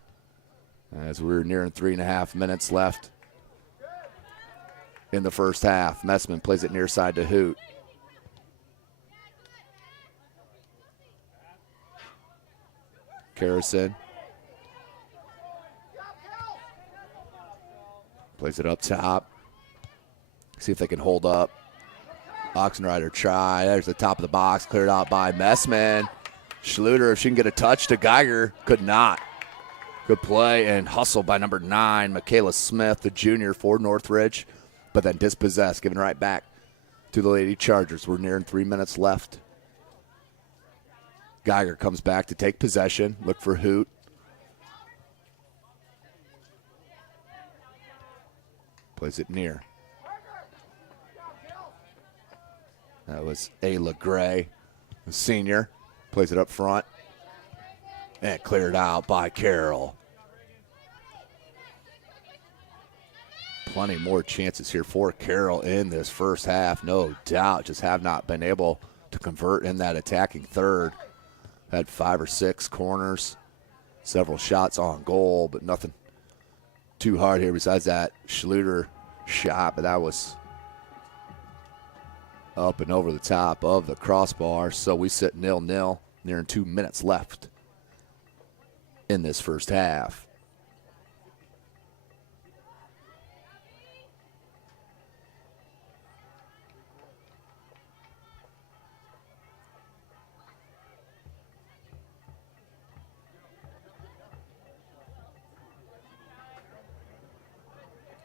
as we're nearing 3.5 minutes left in the first half. Messman plays it near side to Hoot. Carrison plays it up top. See if they can hold up. Oxenrider try. There's the top of the box, cleared out by Messman. Schluter, if she can get a touch to Geiger, could not. Good play and hustle by number 9, Michaela Smith, the junior for Northridge, but then dispossessed, given right back to the Lady Chargers. We're nearing 3 minutes left. Geiger comes back to take possession, look for Hoot. Plays it near. That was Ayla Gray, the senior. Plays it up front. And cleared out by Carroll. Plenty more chances here for Carroll in this first half, no doubt. Just have not been able to convert in that attacking third. Had 5 or 6 corners, several shots on goal, but nothing too hard here besides that Schluter shot, but that was up and over the top of the crossbar. So we sit 0-0, nearing 2 minutes left in this first half.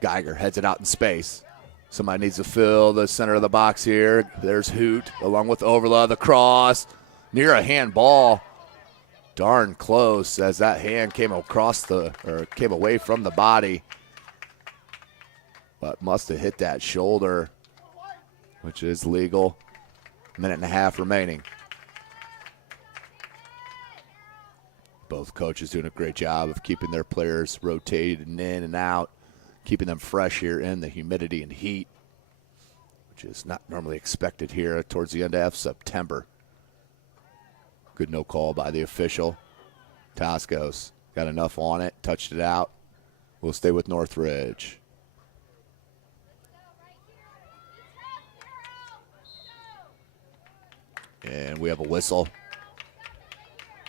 Geiger heads it out in space. Somebody needs to fill the center of the box here. There's Hoot along with Overla. The cross near a handball. Darn close as that hand came came away from the body. But must have hit that shoulder, which is legal. 1.5 minutes remaining. Both coaches doing a great job of keeping their players rotated in and out, keeping them fresh here in the humidity and heat, which is not normally expected here towards the end of September. Good no call by the official. Toscos got enough on it, touched it out. We'll stay with Northridge. And we have a whistle.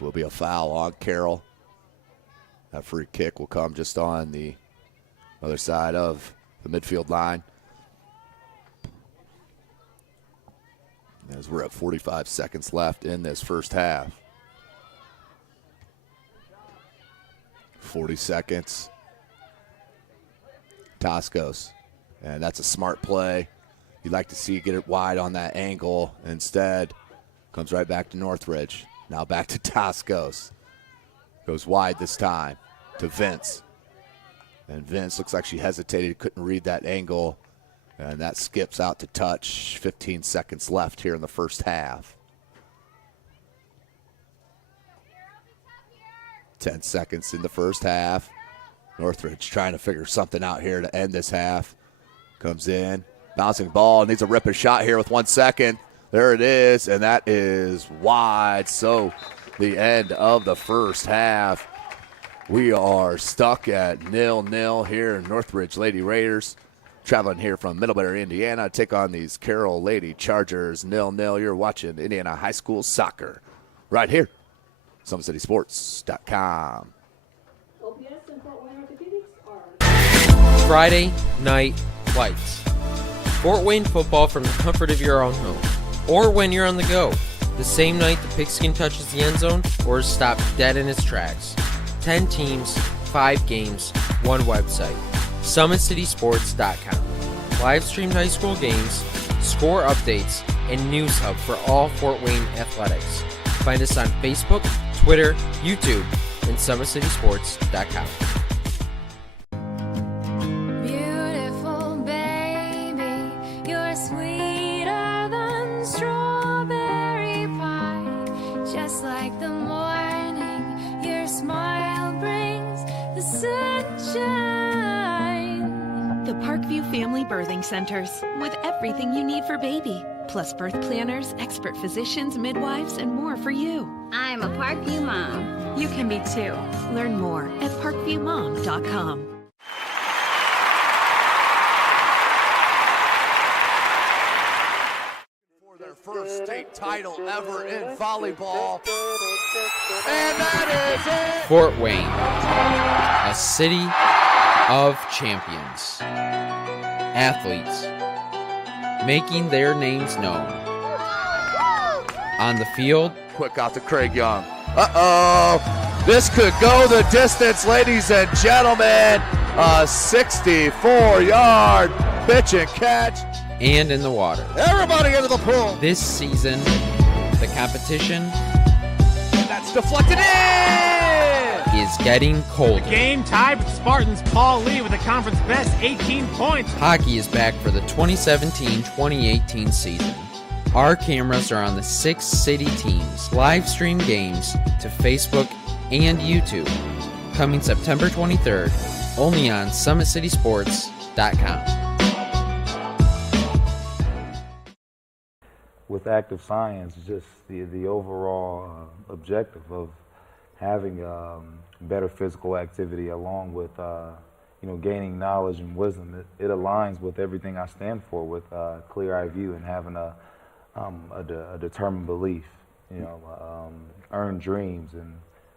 Will be a foul on Carroll. That free kick will come just on the other side of the midfield line. As we're at 45 seconds left in this first half. 40 seconds. Toscos. And that's a smart play. You'd like to see get it wide on that angle. Instead, comes right back to Northridge. Now back to Toscos. Goes wide this time to Vince. And Vince looks like she hesitated, couldn't read that angle. And that skips out to touch. 15 seconds left here in the first half. 10 seconds in the first half. Northridge trying to figure something out here to end this half. Comes in, bouncing ball, needs a ripper shot here with 1 second. There it is, and that is wide. So the end of the first half. We are stuck at 0-0 here in Northridge Lady Raiders. Traveling here from Middlebury, Indiana, take on these Carroll Lady Chargers 0-0. You're watching Indiana High School Soccer right here, SummitCitySports.com. OPS and Fort Wayne Orthopedics are Friday Night Lights. Fort Wayne football from the comfort of your own home. Or when you're on the go. The same night the pigskin touches the end zone or is stopped dead in its tracks. 10 teams, 5 games, 1 website. SummitCitySports.com. Live streamed high school games, score updates, and news hub for all Fort Wayne athletics. Find us on Facebook, Twitter, YouTube, and SummitCitySports.com. Beautiful baby, you're sweeter than strawberry pie. Just like the morning, your smile brings the sunshine. The Parkview Family Birthing Centers, with everything you need for baby, plus birth planners, expert physicians, midwives, and more for you. I'm a Parkview mom. You can be too. Learn more at parkviewmom.com. For their first state title ever in volleyball. And that is it! Fort Wayne, a city of champions. Athletes making their names known. On the field, Quick out to Craig Young. Uh-oh. This could go the distance, ladies and gentlemen. A 64-yard pitch and catch. and in the water. Everybody into the pool. This season, the competition And that's deflected in. is getting colder. Game tied with Spartans Paul Lee with the conference best 18 points. Hockey is back for the 2017-2018 season. Our cameras are on the 6 city teams. Live stream games to Facebook and YouTube. Coming September 23rd, only on SummitCitySports.com. With active science, just the overall objective of having better physical activity along with gaining knowledge and wisdom, it aligns with everything I stand for, with clear-eye view and having a determined belief, earned dreams and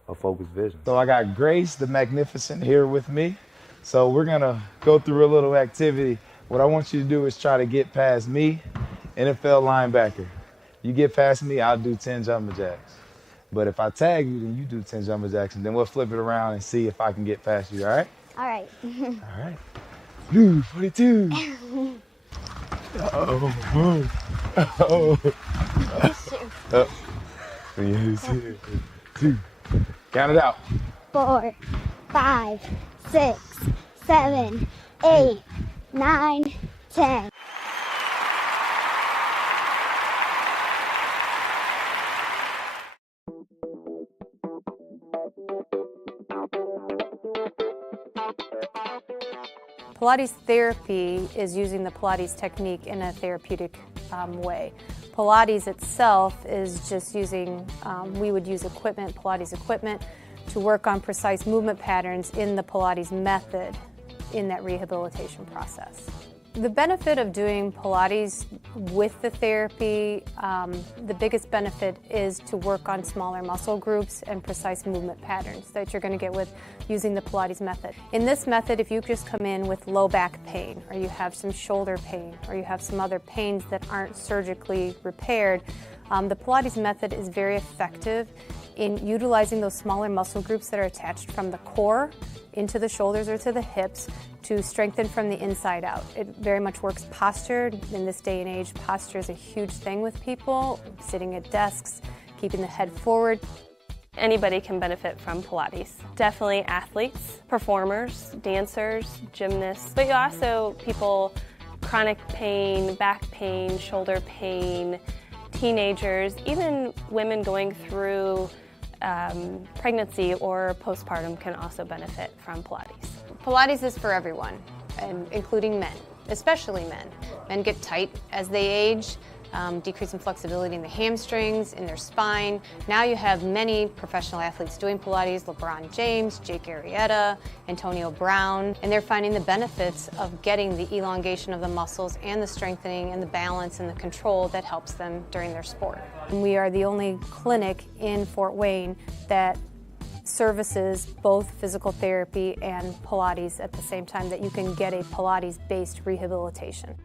a focused vision. So I got Grace the Magnificent here with me. So we're gonna go through a little activity. What I want you to do is try to get past me, NFL linebacker. You get past me, I'll do 10 jumping jacks. But if I tag you, then you do 10 jumping jacks, and then we'll flip it around and see if I can get past you, all right? All right. All right. Blue 42. Uh-oh. Uh-oh. Oh. 2. Count it out. 4, 5, 6, 7, 8, 9, 10. Pilates therapy is using the Pilates technique in a therapeutic way. Pilates itself is just using, we would use equipment, Pilates equipment, to work on precise movement patterns in the Pilates method in that rehabilitation process. The benefit of doing Pilates with the therapy, the biggest benefit is to work on smaller muscle groups and precise movement patterns that you're going to get with using the Pilates method. In this method, if you just come in with low back pain, or you have some shoulder pain, or you have some other pains that aren't surgically repaired, the Pilates method is very effective in utilizing those smaller muscle groups that are attached from the core into the shoulders or to the hips to strengthen from the inside out. It very much works posture. In this day and age, posture is a huge thing with people, sitting at desks, keeping the head forward. Anybody can benefit from Pilates. Definitely athletes, performers, dancers, gymnasts, but also people, chronic pain, back pain, shoulder pain, teenagers, even women going through pregnancy or postpartum can also benefit from Pilates. Pilates is for everyone, and including men, especially men. Men get tight as they age, decreasing flexibility in the hamstrings, in their spine. Now you have many professional athletes doing Pilates, LeBron James, Jake Arrieta, Antonio Brown, and they're finding the benefits of getting the elongation of the muscles and the strengthening and the balance and the control that helps them during their sport. And we are the only clinic in Fort Wayne that services both physical therapy and Pilates at the same time, that you can get a Pilates-based rehabilitation.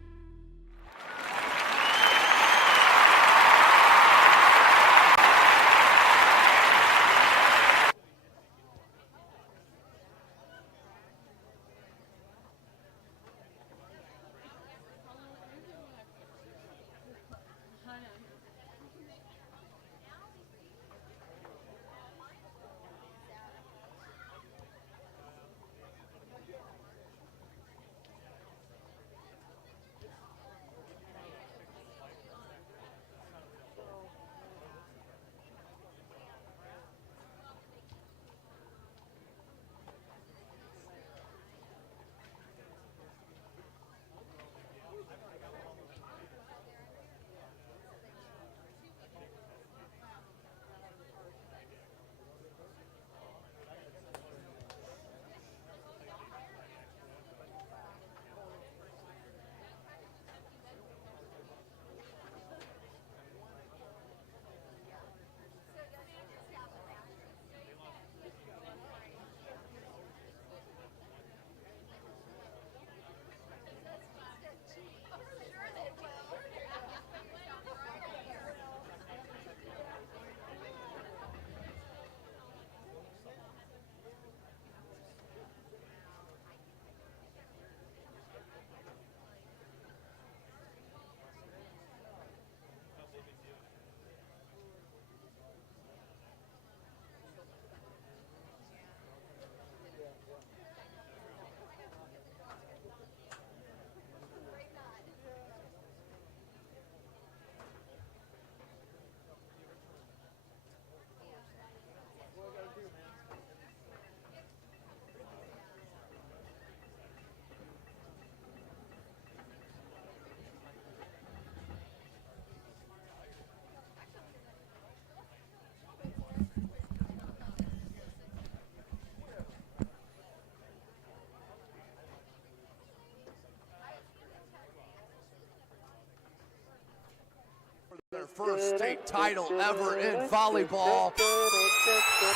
Their first state title ever in volleyball.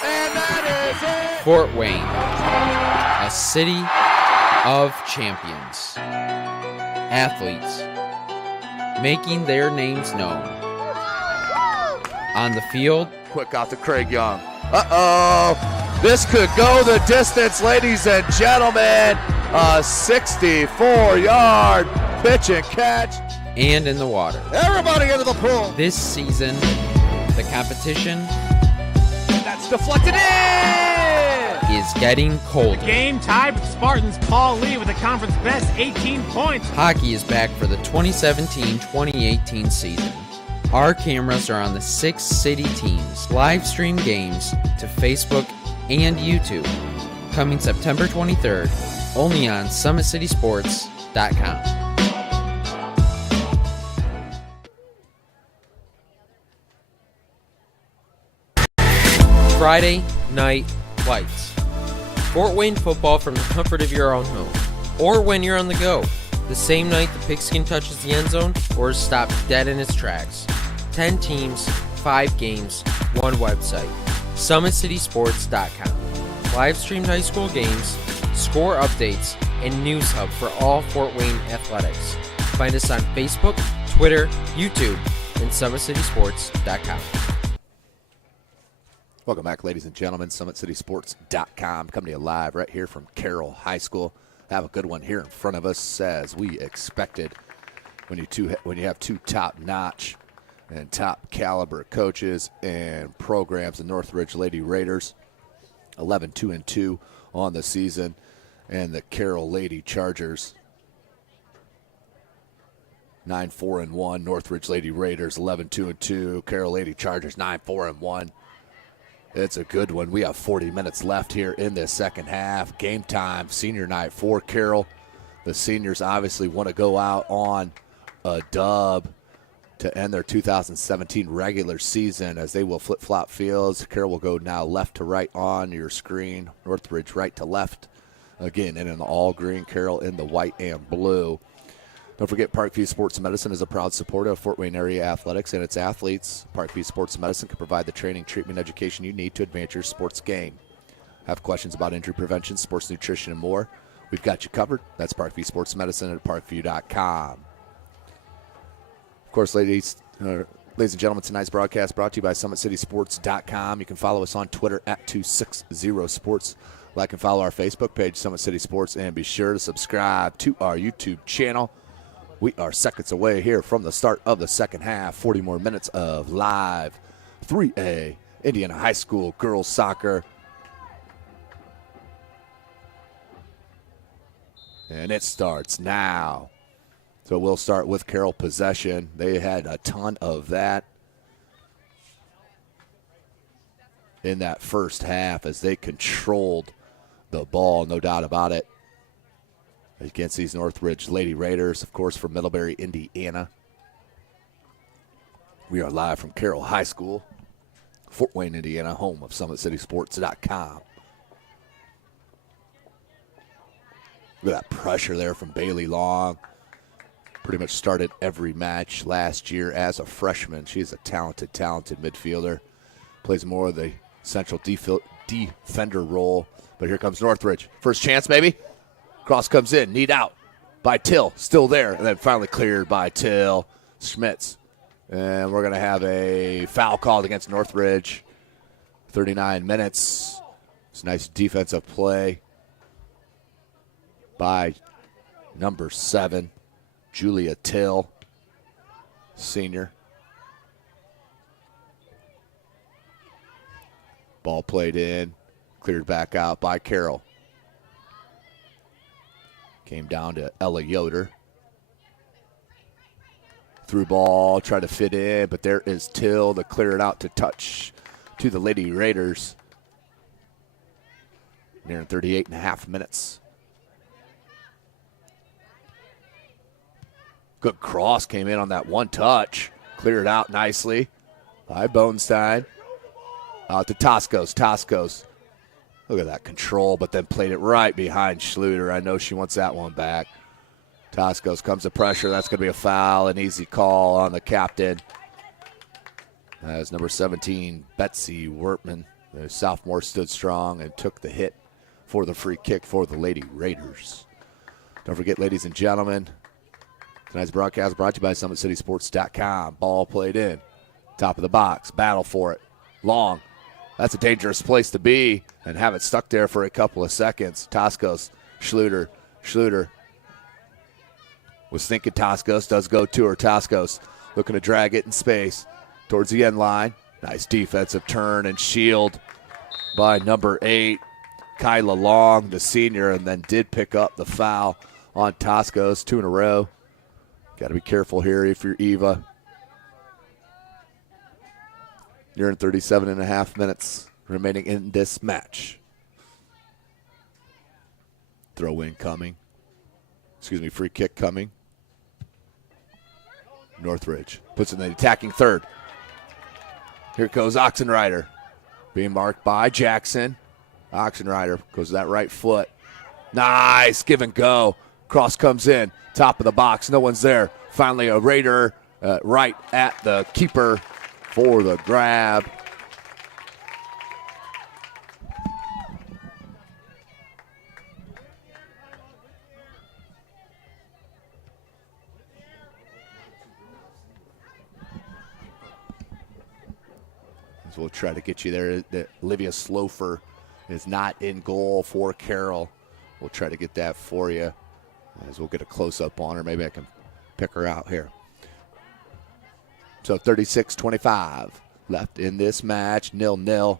And that is it! Fort Wayne, a city of champions. Athletes making their names known. On the field. Quick out to Craig Young. Uh-oh. This could go the distance, ladies and gentlemen. A 64-yard pitch and catch. And in the water. Everybody into the pool. This season, the competition that's deflected in is getting colder. The game tied with Spartans. Paul Lee with the conference best 18 points. Hockey is back for the 2017-2018 season. Our cameras are on the 6 city teams. Live stream games to Facebook and YouTube. Coming September 23rd, only on SummitCitySports.com. Friday night lights. Fort Wayne football from the comfort of your own home, or when you're on the go. the same night the pigskin touches the end zone or is stopped dead in its tracks. 10 teams, 5 games, 1 website. SummitCitySports.com. Live streamed high school games, score updates, and news hub for all Fort Wayne athletics. Find us on Facebook, Twitter, YouTube, and SummitCitySports.com. Welcome back, ladies and gentlemen. SummitCitySports.com coming to you live right here from Carroll High School. Have a good one here in front of us, as we expected. When you have two top-notch and top-caliber coaches and programs, the Northridge Lady Raiders, 11-2-2 on the season, and the Carroll Lady Chargers, 9-4-1. Northridge Lady Raiders, 11-2-2. Carroll Lady Chargers, 9-4-1. It's a good one. We have 40 minutes left here in this second half. Game time, senior night for Carroll. The seniors obviously want to go out on a dub to end their 2017 regular season, as they will flip-flop fields. Carroll will go now left to right on your screen. Northridge right to left. Again, in an all-green. Carroll in the white and blue. Don't forget, Parkview Sports Medicine is a proud supporter of Fort Wayne area athletics and its athletes. Parkview Sports Medicine can provide the training, treatment, education you need to advance your sports game. Have questions about injury prevention, sports nutrition, and more? We've got you covered. That's Parkview Sports Medicine at parkview.com. Of course, ladies and gentlemen, tonight's broadcast brought to you by SummitCitySports.com. You can follow us on Twitter at 260sports. Like and follow our Facebook page, Summit City Sports, and be sure to subscribe to our YouTube channel. We are seconds away here from the start of the second half. 40 more minutes of live 3A Indiana High School girls soccer. And it starts now. So we'll start with Carroll possession. They had a ton of that in that first half as they controlled the ball, no doubt about it, against these Northridge Lady Raiders, of course, from Middlebury, Indiana. We are live from Carroll High School, Fort Wayne, Indiana, home of SummitCitySports.com. Look at that pressure there from Bailey Long. Pretty much started every match last year as a freshman. She's a talented midfielder. Plays more of the central defender role. But here comes Northridge. First chance, maybe. Cross comes in, need out by Till, still there, and then finally cleared by Till Schmitz. And we're going to have a foul called against Northridge. 39 minutes. It's a nice defensive play by number 7, Julia Till, senior. Ball played in, cleared back out by Carroll. Came down to Ella Yoder. Through ball, tried to fit in, but there is Till to clear it out to touch to the Lady Raiders. Nearing 38 and a half minutes. Good cross came in on that one touch. Cleared out nicely by Bonestein. Out to Toscos. Toscos. Look at that control, but then played it right behind Schluter. I know she wants that one back. Toscos comes to pressure. That's going to be a foul, an easy call on the captain. As number 17, Betsy Wertman, the sophomore, stood strong and took the hit for the free kick for the Lady Raiders. Don't forget, ladies and gentlemen, tonight's broadcast brought to you by SummitCitySports.com. Ball played in. Top of the box. Battle for it. Long. That's a dangerous place to be and have it stuck there for a couple of seconds. Toscos, Schluter. Schluter was thinking Toscos. Does go to her. Toscos looking to drag it in space towards the end line. Nice defensive turn and shield by number 8, Kyla Long, the senior, and then did pick up the foul on Toscos. 2 in a row. Got to be careful here if you're Eva. You're in 37 and a half minutes remaining in this match. Throw in coming. Free kick coming. Northridge puts in the attacking third. Here goes Oxenrider. Being marked by Jackson. Oxenrider goes to that right foot. Nice give and go. Cross comes in, top of the box, no one's there. Finally a Raider right at the keeper for the grab. As we'll try to get you there. Olivia Slofer is not in goal for Carroll. We'll try to get that for you as we'll get a close-up on her. Maybe I can pick her out here. So 36-25 left in this match, 0-0.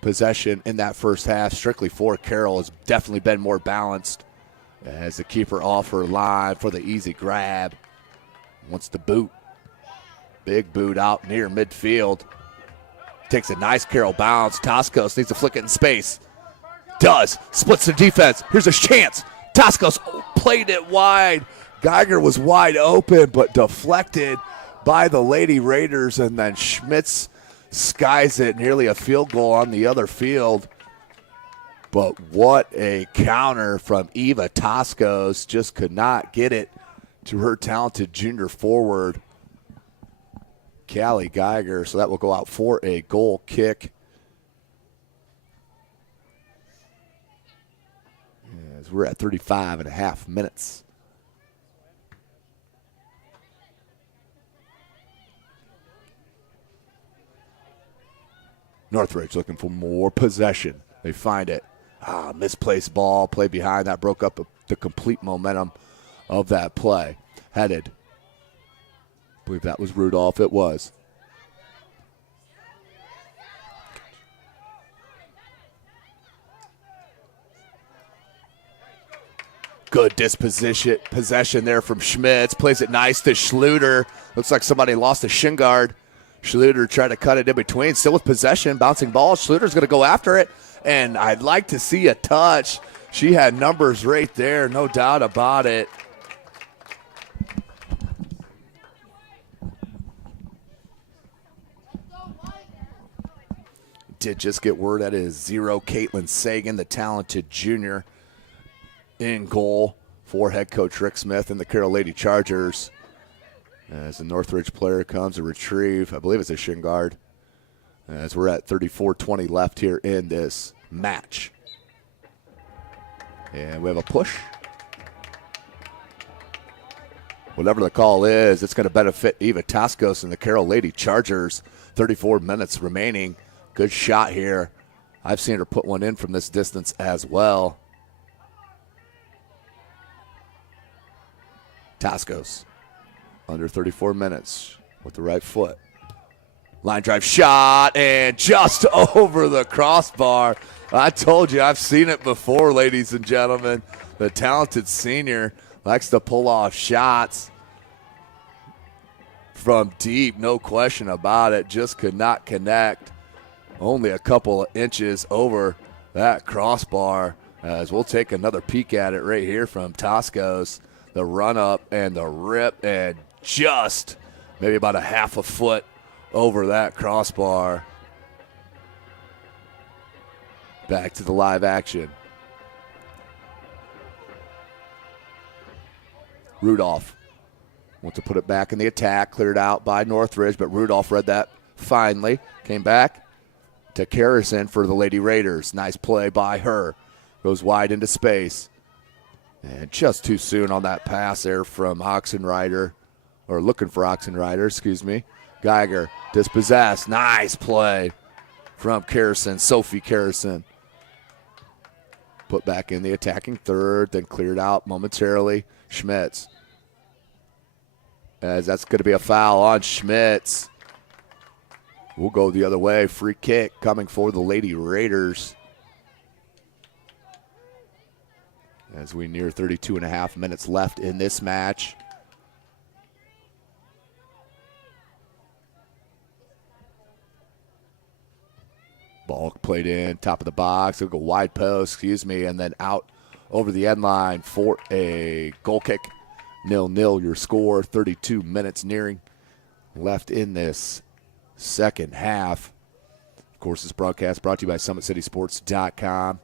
Possession in that first half, strictly for Carroll, has definitely been more balanced as the keeper off her line for the easy grab. Wants the boot. Big boot out near midfield. Takes a nice Carroll bounce. Toscos needs to flick it in space. Does. Splits the defense. Here's a chance. Toscos played it wide. Geiger was wide open, but deflected by the Lady Raiders, and then Schmitz skies it, nearly a field goal on the other field. But what a counter from Eva Toscos. Just could not get it to her talented junior forward, Callie Geiger. So that will go out for a goal kick. As we're at 35.5 minutes. Northridge looking for more possession. They find it. Misplaced ball, play behind. That broke up the complete momentum of that play. Headed. I believe that was Rudolph. It was. Good possession there from Schmitz. Plays it nice to Schluter. Looks like somebody lost a shin guard. Schluter tried to cut it in between. Still with possession. Bouncing ball. Schluter's going to go after it. And I'd like to see a touch. She had numbers right there. No doubt about it. Did just get word that is 0. Caitlin Sagan, the talented junior, in goal for head coach Rick Smith and the Carroll Lady Chargers. As the Northridge player comes to retrieve, I believe it's a shin guard. As we're at 34-20 left here in this match. And we have a push. Whatever the call is, it's going to benefit Eva Toscos and the Carroll Lady Chargers. 34 minutes remaining. Good shot here. I've seen her put one in from this distance as well. Toscos, under 34 minutes with the right foot. Line drive shot, and just over the crossbar. I told you, I've seen it before, ladies and gentlemen. The talented senior likes to pull off shots from deep, no question about it. Just could not connect. Only a couple of inches over that crossbar. As we'll take another peek at it right here from Toscos. The run up and the rip, and just maybe about a half a foot over that crossbar. Back to the live action. Rudolph wants to put it back in the attack. Cleared out by Northridge, but Rudolph read that finally. Came back to Carrison for the Lady Raiders. Nice play by her. Goes wide into space. And just too soon on that pass there from Oxenrider, or looking for Oxenrider, excuse me. Geiger dispossessed. Nice play from Carrison, Sophie Carrison. Put back in the attacking third, then cleared out momentarily. Schmitz. As that's going to be a foul on Schmitz. We'll go the other way. Free kick coming for the Lady Raiders. As we near 32.5 minutes left in this match. Ball played in, top of the box. It'll go wide post, and then out over the end line for a goal kick. 0-0 your score. 32 minutes nearing left in this second half. Of course, this broadcast brought to you by SummitCitySports.com.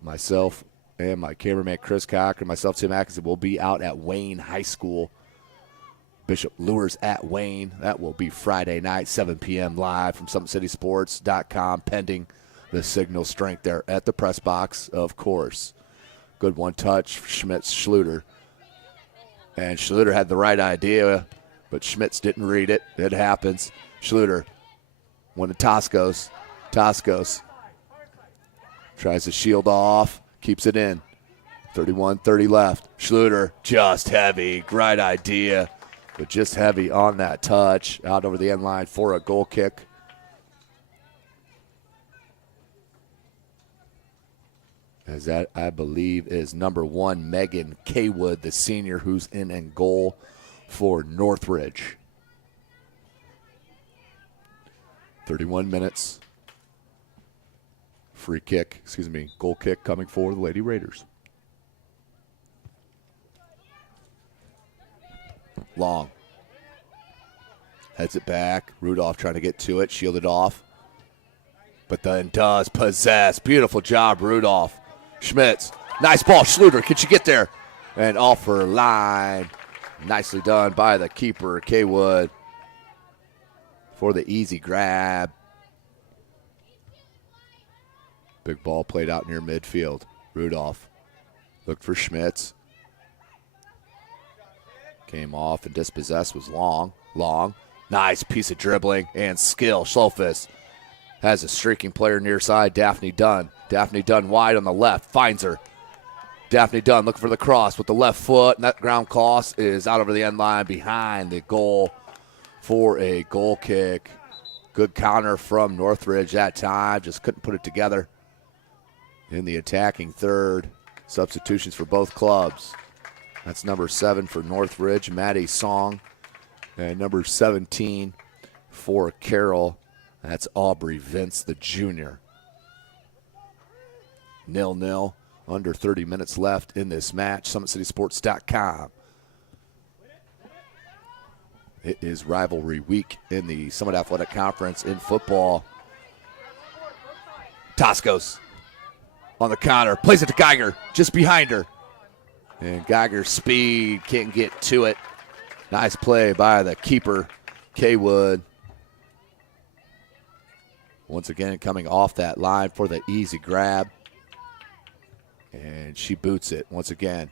Myself, and my cameraman Chris Cocker and myself, Tim Atkinson, will be out at Wayne High School. Bishop Lures at Wayne. That will be Friday night, 7 p.m. live from SummitCitySports.com, pending the signal strength there at the press box, of course. Good one touch for Schmitz-Schluter. And Schluter had the right idea, but Schmitz didn't read it. It happens. Schluter, one to Toscos. Toscos tries to shield off, keeps it in. 31-30 left. Schluter, just heavy. Great idea, but just heavy on that touch. Out over the end line for a goal kick. As that, I believe, is number 1, Megan Kaywood, the senior, who's in and goal for Northridge. 31 minutes. Goal kick coming for the Lady Raiders. Long. Heads it back. Rudolph trying to get to it, shielded off. But then does possess. Beautiful job, Rudolph. Schmitz, nice ball. Schluter, can she get there? And off her line. Nicely done by the keeper, Kaywood, for the easy grab. Big ball played out near midfield. Rudolph looked for Schmitz. Came off and dispossessed was Long. Long. Nice piece of dribbling and skill. Schlofus has a streaking player near side, Daphne Dunn. Daphne Dunn wide on the left, finds her. Daphne Dunn looking for the cross with the left foot, and that ground cross is out over the end line behind the goal for a goal kick. Good counter from Northridge that time, just couldn't put it together. In the attacking third, substitutions for both clubs. That's number 7 for Northridge, Maddie Song, and number 17 for Carroll. That's Aubrey Vince, the junior. 0-0, under 30 minutes left in this match. SummitCitySports.com. It is rivalry week in the Summit Athletic Conference in football. Toscos on the counter, plays it to Geiger, just behind her. And Geiger's speed can't get to it. Nice play by the keeper, Kaywood. Once again, coming off that line for the easy grab. And she boots it once again.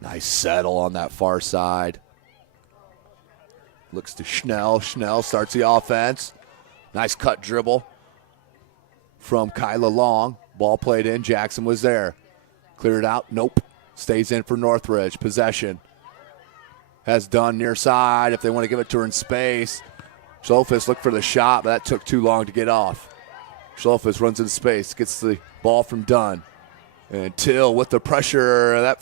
Nice settle on that far side. Looks to Schnell. Schnell starts the offense. Nice cut dribble from Kyla Long. Ball played in. Jackson was there. Cleared out. Nope. Stays in for Northridge. Possession. Has Dunn near side if they want to give it to her in space. Schlofus looked for the shot, but that took too long to get off. Schlofus runs into space, gets the ball from Dunn. And Till with the pressure, that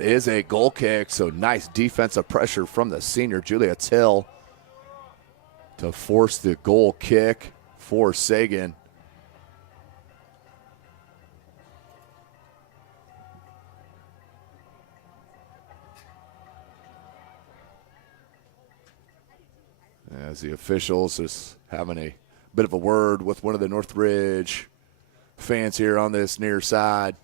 is a goal kick. So nice defensive pressure from the senior, Julia Till, to force the goal kick for Sagan. As the officials is having a bit of a word with one of the Northridge fans here on this near side.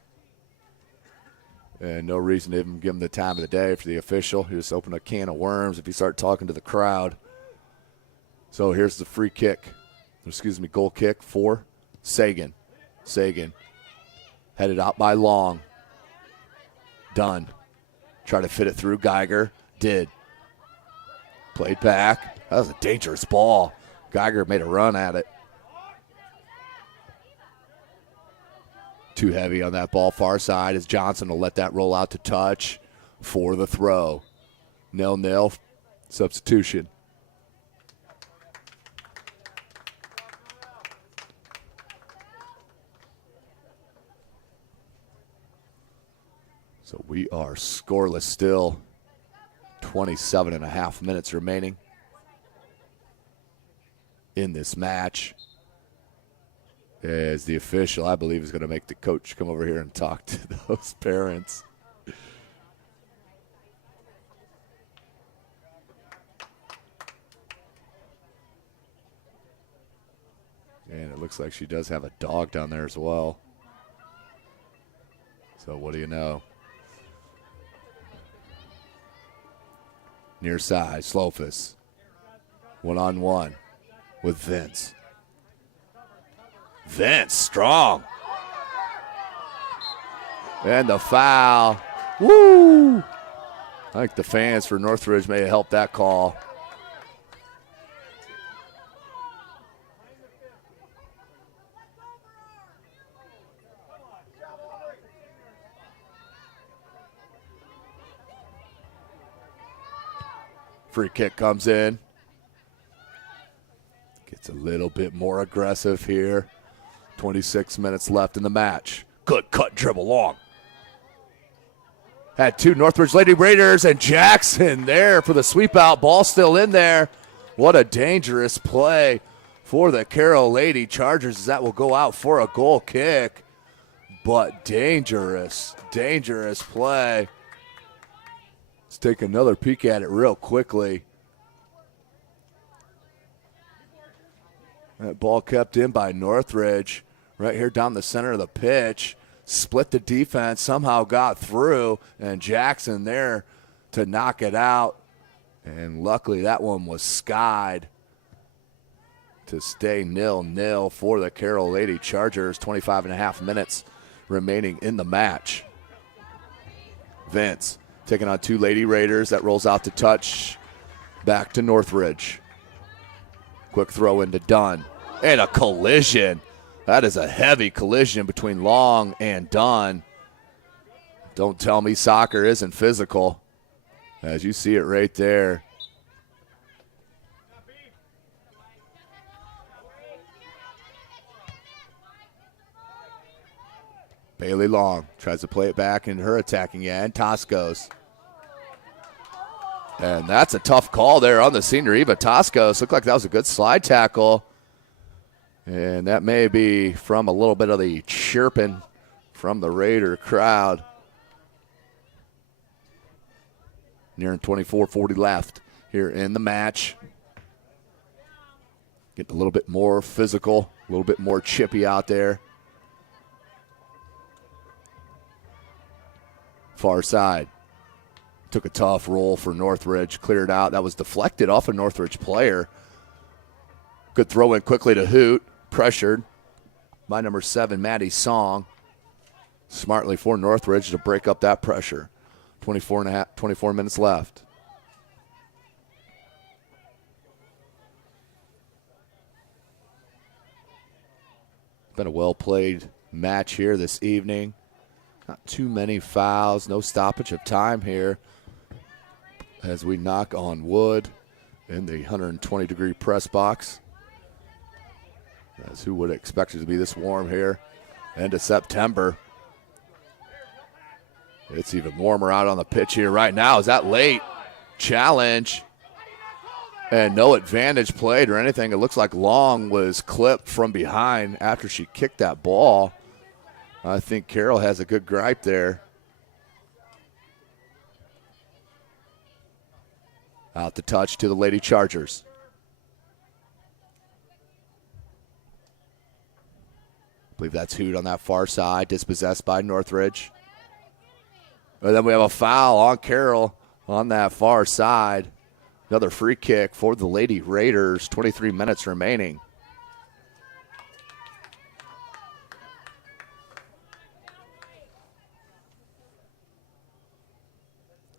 And no reason to even give him the time of the day for the official. He just opened a can of worms if you start talking to the crowd. So here's the goal kick for Sagan. Sagan headed out by Long. Dunn. Try to fit it through Geiger. Did. Played back. That was a dangerous ball. Geiger made a run at it. Too heavy on that ball far side as Johnson will let that roll out to touch for the throw. 0-0 substitution. So we are scoreless still. 27 and a half minutes remaining in this match. As the official, I believe, is going to make the coach come over here and talk to those parents. And it looks like she does have a dog down there as well. So what do you know? Near side, Slofus. One-on-one with Vince. Vince, strong. And the foul. Woo! I think the fans for Northridge may have helped that call. Free kick comes in. Gets a little bit more aggressive here. 26 minutes left in the match. Good cut, dribble long. Had two Northridge Lady Raiders and Jackson there for the sweep out. Ball still in there. What a dangerous play for the Carroll Lady Chargers as that will go out for a goal kick. But dangerous, dangerous play. Let's take another peek at it real quickly. That ball kept in by Northridge right here down the center of the pitch. Split the defense, somehow got through, and Jackson there to knock it out. And luckily that one was skied to stay 0-0 for the Carroll Lady Chargers. 25 and a half minutes remaining in the match. Vince taking on two Lady Raiders. That rolls out to touch. Back to Northridge. Quick throw into Dunn. And a collision. That is a heavy collision between Long and Dunn. Don't tell me soccer isn't physical. As you see it right there. Bailey Long tries to play it back in her attacking end. Toscos. And that's a tough call there on the senior Eva Toscos. Looked like that was a good slide tackle. And that may be from a little bit of the chirping from the Raider crowd. Nearing 24:40 left here in the match. Getting a little bit more physical, a little bit more chippy out there. Far side. Took a tough roll for Northridge, cleared out. That was deflected off a Northridge player. Good throw in quickly to Hoot. Pressured by number 7, Maddie Song. Smartly for Northridge to break up that pressure. 24 minutes left. Been a well-played match here this evening. Not too many fouls, no stoppage of time here as we knock on wood in the 120-degree press box. As who would expect it to be this warm here end of September. It's even warmer out on the pitch here right now. Is that late? Challenge. And no advantage played or anything. It looks like Long was clipped from behind after she kicked that ball. I think Carroll has a good gripe there. Out the touch to the Lady Chargers. I believe that's Hoot on that far side, dispossessed by Northridge. And then we have a foul on Carroll on that far side. Another free kick for the Lady Raiders, 23 minutes remaining.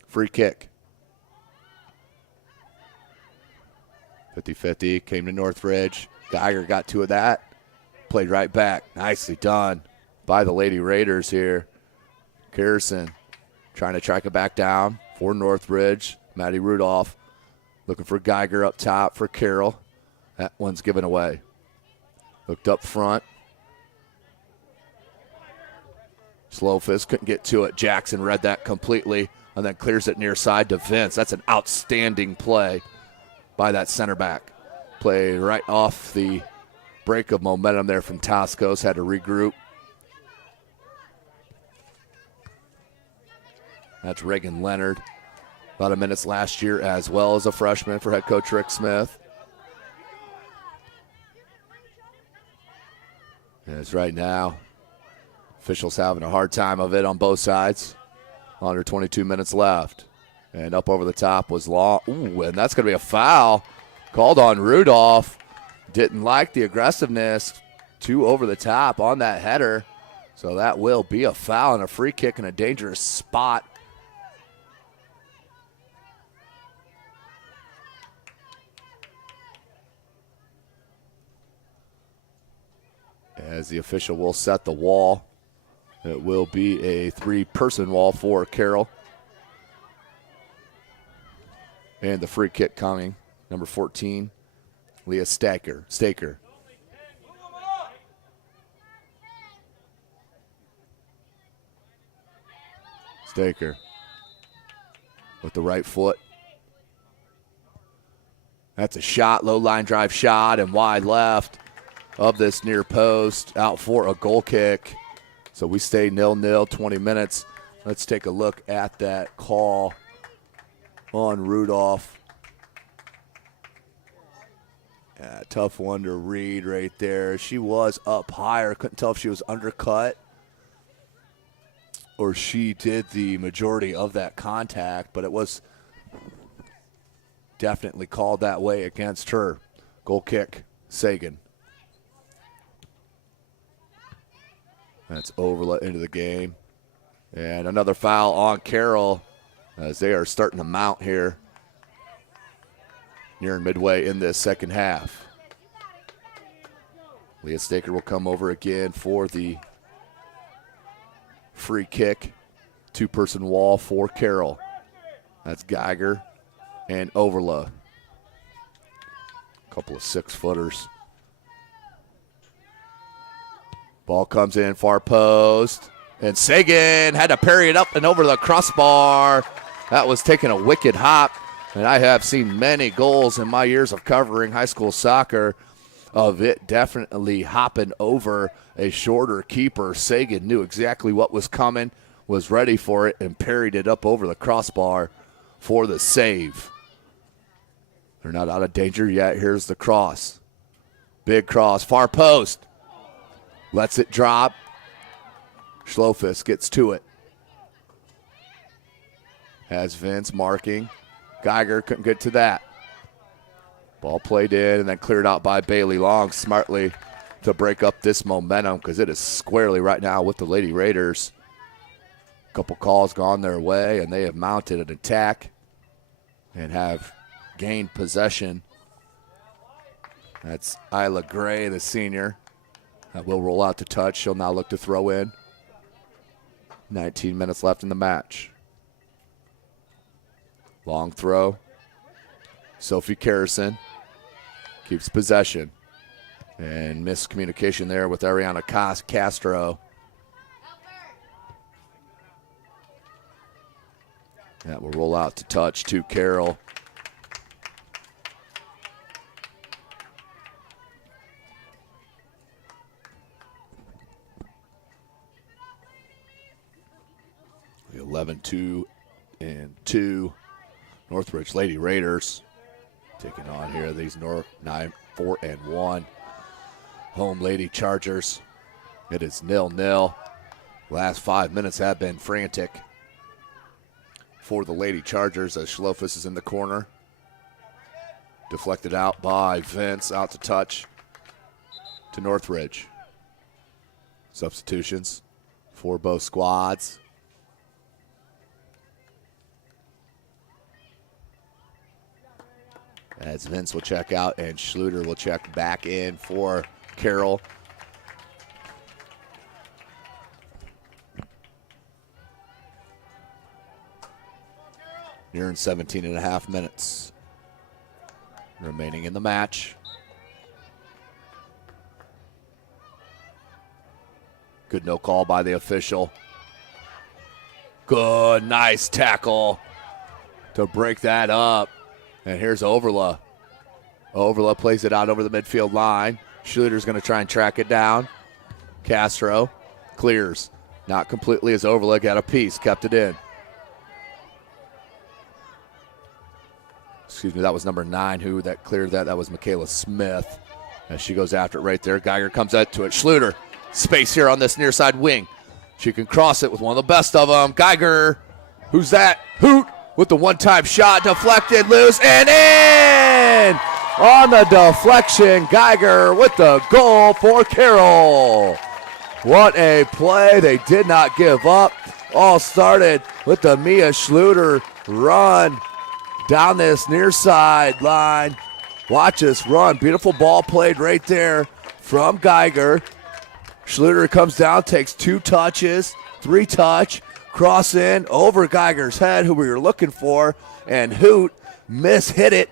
Free kick. 50-50, came to Northridge. Geiger got two of that. Played right back. Nicely done by the Lady Raiders here. Kerrison trying to track it back down for Northridge. Maddie Rudolph looking for Geiger up top for Carroll. That one's given away. Looked up front. Slowfist couldn't get to it. Jackson read that completely and then clears it near side to Vince. That's an outstanding play by that center back. Play right off the break of momentum there from Toscos. Had to regroup. That's Reagan Leonard. A lot of minutes last year as well as a freshman for head coach Rick Smith. As right now, Officials having a hard time of it on both sides. Under 22 minutes left. And up over the top was Law. Ooh, and that's going to be a foul called on Rudolph. Didn't like the aggressiveness. Too over the top on that header. So that will be a foul and a free kick in a dangerous spot. As the official will set the wall. It will be a 3-person wall for Carroll. And the free kick coming, number 14, Leah Staker. Staker with the right foot. That's a shot, low line drive shot, and wide left of this near post, out for a goal kick. So we stay 0-0, 20 minutes. Let's take a look at that call on Rudolph. Yeah, tough one to read right there. She was up higher. Couldn't tell if she was undercut or she did the majority of that contact, but it was definitely called that way against her. Goal kick, Sagan. That's Overlet into the game. And another foul on Carroll as they are starting to mount here nearing midway in this second half. Leah Staker will come over again for the free kick. 2-person wall for Carroll. That's Geiger and Overla. A couple of 6-footers. Ball comes in, far post. And Sagan had to parry it up and over the crossbar. That was taking a wicked hop. And I have seen many goals in my years of covering high school soccer of it definitely hopping over a shorter keeper. Sagan knew exactly what was coming, was ready for it, and parried it up over the crossbar for the save. They're not out of danger yet. Here's the cross. Big cross, far post. Lets it drop. Schlofus gets to it. Has Vince marking. Geiger couldn't get to that. Ball played in and then cleared out by Bailey Long smartly to break up this momentum because it is squarely right now with the Lady Raiders. A couple calls gone their way and they have mounted an attack and have gained possession. That's Isla Gray, the senior. That will roll out to touch. She'll now look to throw in. 19 minutes left in the match. Long throw. Sophie Carrison keeps possession. And miscommunication there with Ariana Castro. That will roll out to touch to Carroll. The 11-2 and 2 Northridge Lady Raiders taking on here these 9-4-1 home Lady Chargers. It is 0-0. Last 5 minutes have been frantic for the Lady Chargers as Schlofus is in the corner. Deflected out by Vince, out to touch to Northridge. Substitutions for both squads. As Vince will check out and Schluter will check back in for Carroll. Nearing 17 and a half minutes remaining in the match. Good no call by the official. Good, nice tackle to break that up. And here's Overla. Overla plays it out over the midfield line. Schluter's going to try and track it down. Castro clears. Not completely as Overla got a piece, kept it in. Excuse me, that was number 9 who that cleared that. That was Michaela Smith. As she goes after it right there. Geiger comes out to it. Schluter, space here on this near side wing. She can cross it with one of the best of them. Geiger, who's that? Hoot with the one-time shot, deflected, loose, and in! On the deflection, Geiger with the goal for Carroll. What a play. They did not give up. All started with the Mia Schluter run down this near sideline. Watch us run. Beautiful ball played right there from Geiger. Schluter comes down, takes 2 touches, 3 touch, cross in over Geiger's head, who we were looking for, and Hoot hit it,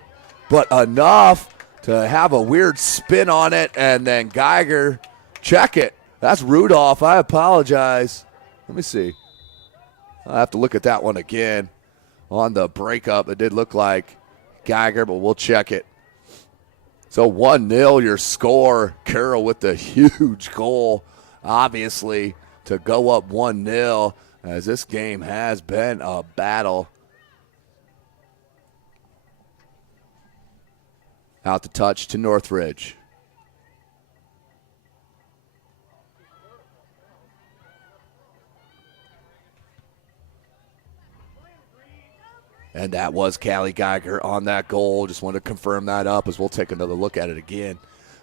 but enough to have a weird spin on it, and then Geiger check it. That's Rudolph. I apologize. Let me see. I'll have to look at that one again. On the breakup, it did look like Geiger, but we'll check it. So 1-0 your score. Carroll with the huge goal, obviously, to go up 1-0, as this game has been a battle. Out the touch to Northridge. And that was Callie Geiger on that goal. Just wanted to confirm that up, as we'll take another look at it again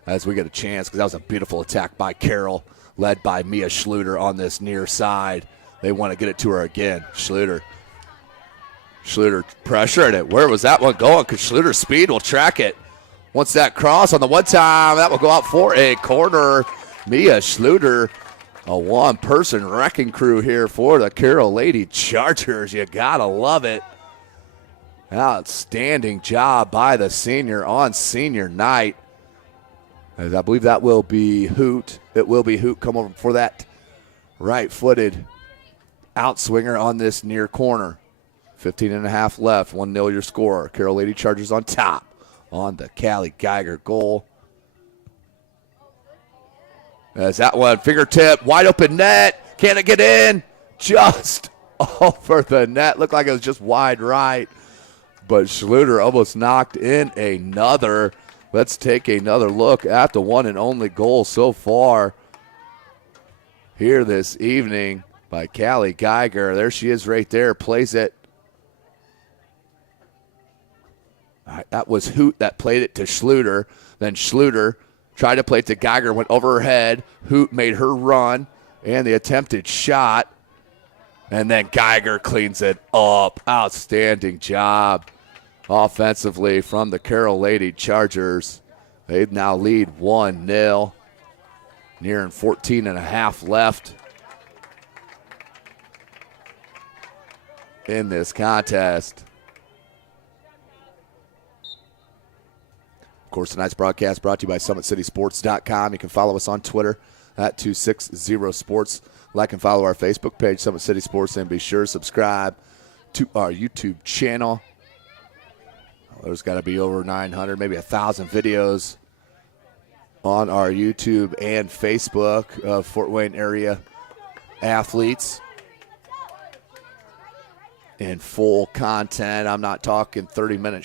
as we get a chance, because that was a beautiful attack by Carroll, led by Mia Schluter on this near side. They want to get it to her again. Schluter pressured it. Where was that one going? Because Schluter's speed will track it. Once that cross on the one time, that will go out for a corner. Mia Schluter, a one-person wrecking crew here for the Carroll Lady Chargers. You got to love it. Outstanding job by the senior on senior night. As I believe that will be Hoot. It will be Hoot come over for that right-footed outswinger on this near corner. 15.5 left, 1-0 your score. Carroll Lady Chargers on top on the Callie Geiger goal. As that one, fingertip, wide open net. Can it get in? Just over the net. Looked like it was just wide right. But Schluter almost knocked in another. Let's take another look at the one and only goal so far here this evening by Callie Geiger. There she is right there, plays it. All right, that was Hoot that played it to Schluter. Then Schluter tried to play it to Geiger, went over her head. Hoot made her run, and the attempted shot. And then Geiger cleans it up. Outstanding job offensively from the Carroll Lady Chargers. They now lead 1-0. Nearing 14.5 left in this contest. Of course, tonight's broadcast brought to you by SummitCitySports.com. You can follow us on Twitter at 260sports. Like and follow our Facebook page, Summit City Sports, and be sure to subscribe to our YouTube channel. There's got to be over 900, maybe 1,000 videos on our YouTube and Facebook of Fort Wayne area athletes in full content. I'm not talking 30-minute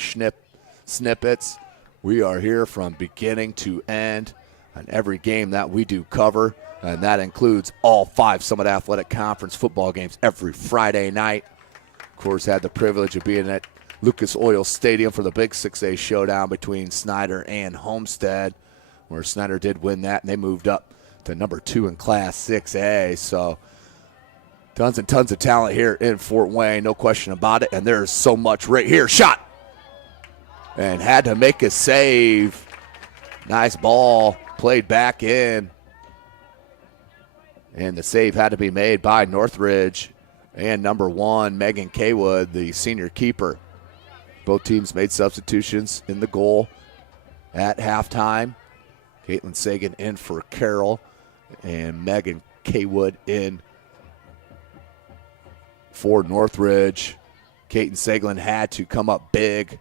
snippets. We are here from beginning to end on every game that we do cover, and that includes all 5 Summit Athletic Conference football games every Friday night. Of course, had the privilege of being at Lucas Oil Stadium for the big 6A showdown between Snyder and Homestead, where Snyder did win that, and they moved up to number 2 in Class 6A. So tons and tons of talent here in Fort Wayne, no question about it, and there's so much right here. Shot! And had to make a save. Nice ball played back in. And the save had to be made by Northridge and number 1, Megan Kaywood, the senior keeper. Both teams made substitutions in the goal at halftime. Caitlin Sagan in for Carroll and Megan Kaywood in for Northridge. Caitlin Sagan had to come up big.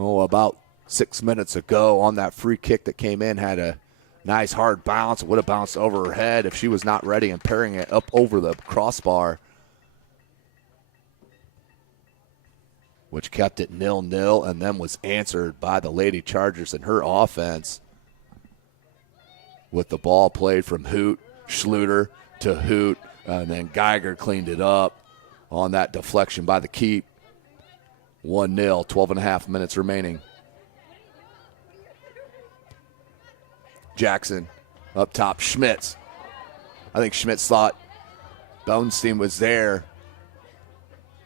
About 6 minutes ago on that free kick that came in, had a nice hard bounce. It would have bounced over her head if she was not ready, and pairing it up over the crossbar, which kept it 0-0 and then was answered by the Lady Chargers and her offense with the ball played from Hoot, Schluter to Hoot, And then Geiger cleaned it up on that deflection by the keep. 1-0, 12 and a half minutes remaining. Jackson up top, Schmitz. I think Schmitz thought Bonestein was there.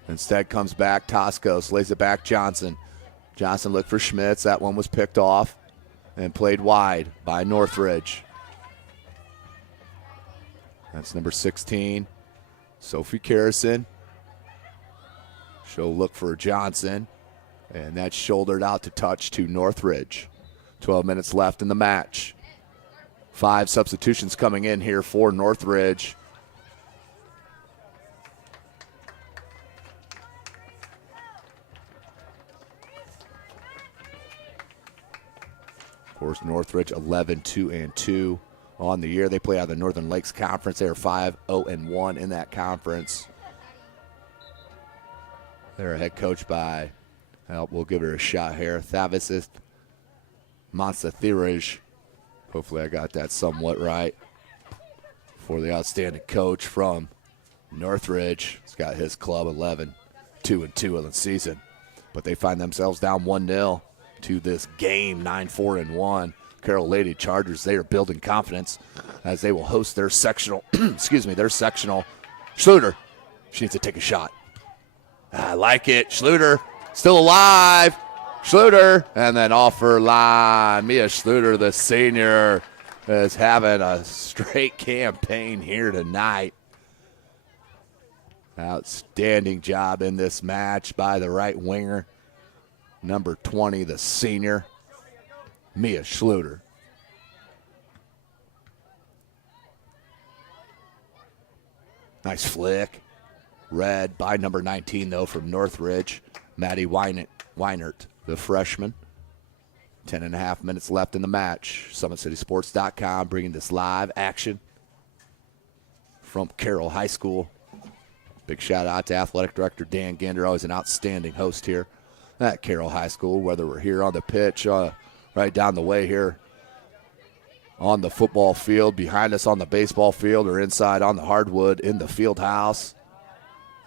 Instead comes back Toscos, lays it back Johnson. Johnson looked for Schmitz. That one was picked off and played wide by Northridge. That's number 16, Sophie Carrison. She'll look for Johnson, and that's shouldered out to touch to Northridge. 12 minutes left in the match. 5 substitutions coming in here for Northridge. Of course, Northridge 11-2-2 on the year. They play out of the Northern Lakes Conference. They are 5-0-1 in that conference. They're head coached by, we'll give her a shot here, Thavis Monsathiraj. Hopefully I got that somewhat right. For the outstanding coach from Northridge. He's got his club 11-2-2 of the season. But they find themselves down 1-0 to this game, 9-4-1. Carroll Lady Chargers, they are building confidence as they will host their sectional, their sectional. Schluter, she needs to take a shot. I like it. Schluter, still alive. Schluter, and then off her line. Mia Schluter, the senior, is having a straight campaign here tonight. Outstanding job in this match by the right winger. Number 20, the senior, Mia Schluter. Nice flick. Red by number 19, though, from Northridge. Maddie Weinert, the freshman. 10 and a half minutes left in the match. SummitCitySports.com bringing this live action from Carroll High School. Big shout out to Athletic Director Dan Ginder, always an outstanding host here at Carroll High School, whether we're here on the pitch, right down the way here on the football field, behind us on the baseball field, or inside on the hardwood in the field house.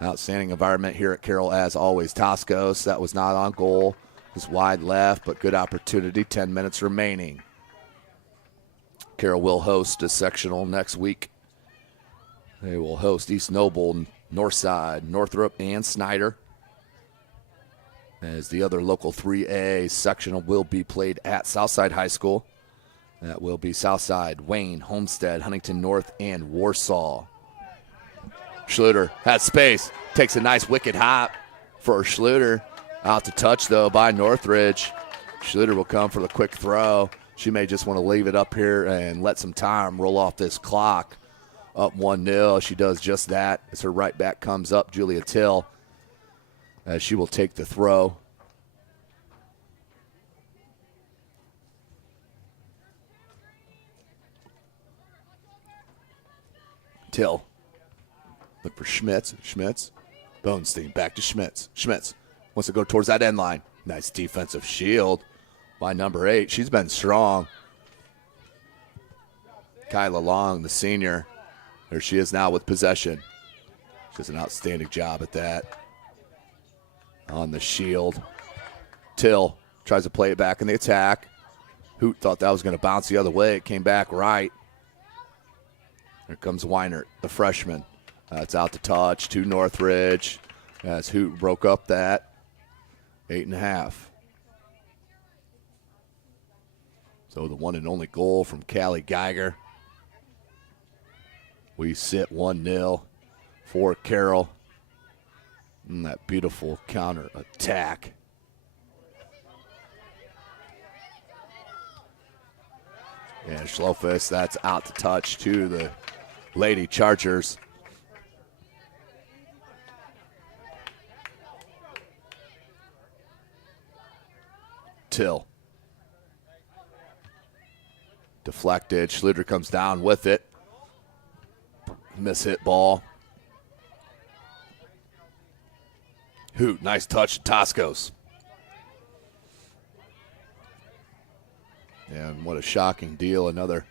Outstanding environment here at Carroll, as always. Toscos, that was not on goal. It was wide left, but good opportunity. 10 minutes remaining. Carroll will host a sectional next week. They will host East Noble, Northside, Northrop, and Snyder. As the other local 3A sectional will be played at Southside High School. That will be Southside, Wayne, Homestead, Huntington North, and Warsaw. Schluter has space, takes a nice wicked hop for Schluter. Out to touch, though, by Northridge. Schluter will come for the quick throw. She may just want to leave it up here and let some time roll off this clock. Up 1-0. She does just that as her right back comes up, Julia Till, as she will take the throw. Till. Look for Schmitz. Schmitz. Bonestein back to Schmitz. Schmitz wants to go towards that end line. Nice defensive shield by number 8. She's been strong. Kyla Long, the senior. There she is now with possession. She does an outstanding job at that. On the shield. Till tries to play it back in the attack. Hoot thought that was going to bounce the other way. It came back right. Here comes Weinert, the freshman. That's out to touch to Northridge as Hoot broke up that. 8.5. So the one and only goal from Callie Geiger. We sit 1-0 for Carroll. And that beautiful counter attack. And Schlofus, that's out to touch to the Lady Chargers. Till. Deflected. Schluter comes down with it. Miss-hit ball. Hoot, nice touch. Toscos. And what a shocking deal. Another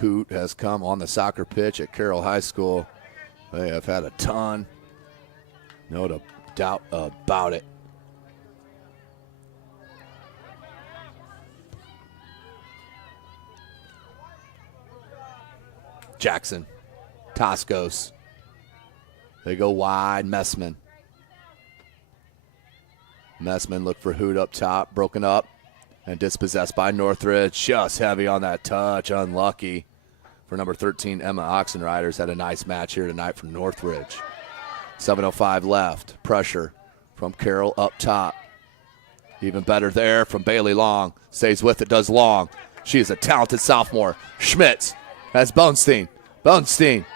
Hoot has come on the soccer pitch at Carroll High School. They have had a ton. No doubt about it. Jackson, Toscos. They go wide, Messman. Messman looked for Hoot up top, broken up, and dispossessed by Northridge. Just heavy on that touch, unlucky for number 13, Emma Oxenriders. Had a nice match here tonight from Northridge. 7:05 left, pressure from Carroll up top. Even better there from Bailey Long. Stays with it, does Long. She is a talented sophomore. Schmitz has Bonestein. Bonestein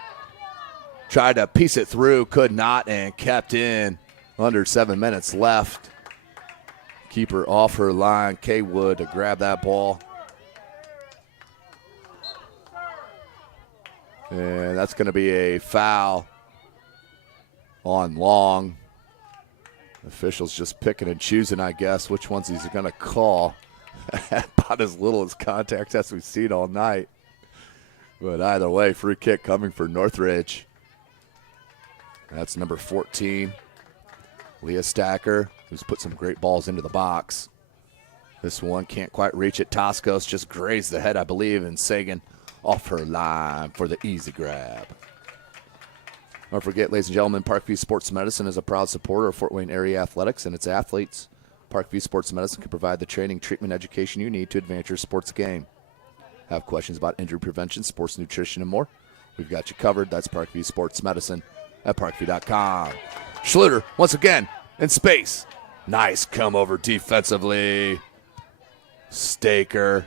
tried to piece it through, could not, and kept in. Under 7 minutes left. Keeper off her line. Kay Wood to grab that ball. And that's going to be a foul on Long. Officials just picking and choosing, I guess, which ones he's going to call. About as little as contact as we've seen all night. But either way, free kick coming for Northridge. That's number 14, Leah Stacker, who's put some great balls into the box. This one can't quite reach it. Toscos just grazed the head, I believe, and Sagan off her line for the easy grab. Don't forget, ladies and gentlemen, Parkview Sports Medicine is a proud supporter of Fort Wayne area athletics and its athletes. Parkview Sports Medicine can provide the training, treatment, education you need to advance your sports game. Have questions about injury prevention, sports nutrition, and more? We've got you covered. That's Parkview Sports Medicine at parkview.com. Schluter, once again, in space. Nice come over defensively. Staker.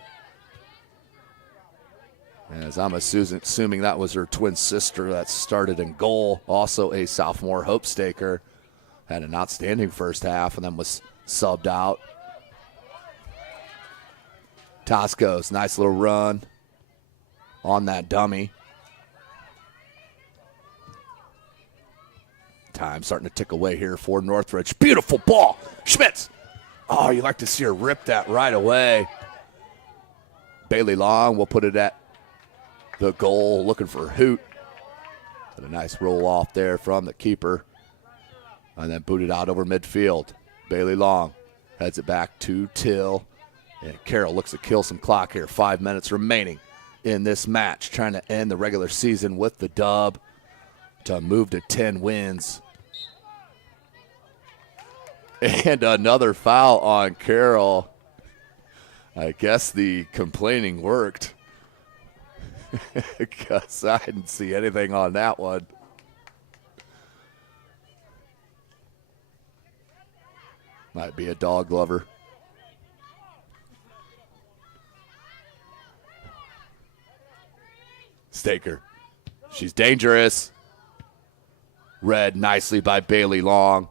As I'm assuming that was her twin sister that started in goal. Also a sophomore, Hope Staker. Had an outstanding first half and then was subbed out. Toscos, nice little run on that dummy. Time starting to tick away here for Northridge. Beautiful ball. Schmitz. Oh, you like to see her rip that right away. Bailey Long will put it at the goal, looking for Hoot. Had a nice roll off there from the keeper. And then booted out over midfield. Bailey Long heads it back to Till. And Carroll looks to kill some clock here. 5 minutes remaining in this match. Trying to end the regular season with the dub to move to 10 wins. And another foul on Carroll. I guess the complaining worked. Because I didn't see anything on that one. Might be a dog lover. Staker. She's dangerous. Read nicely by Bailey Long.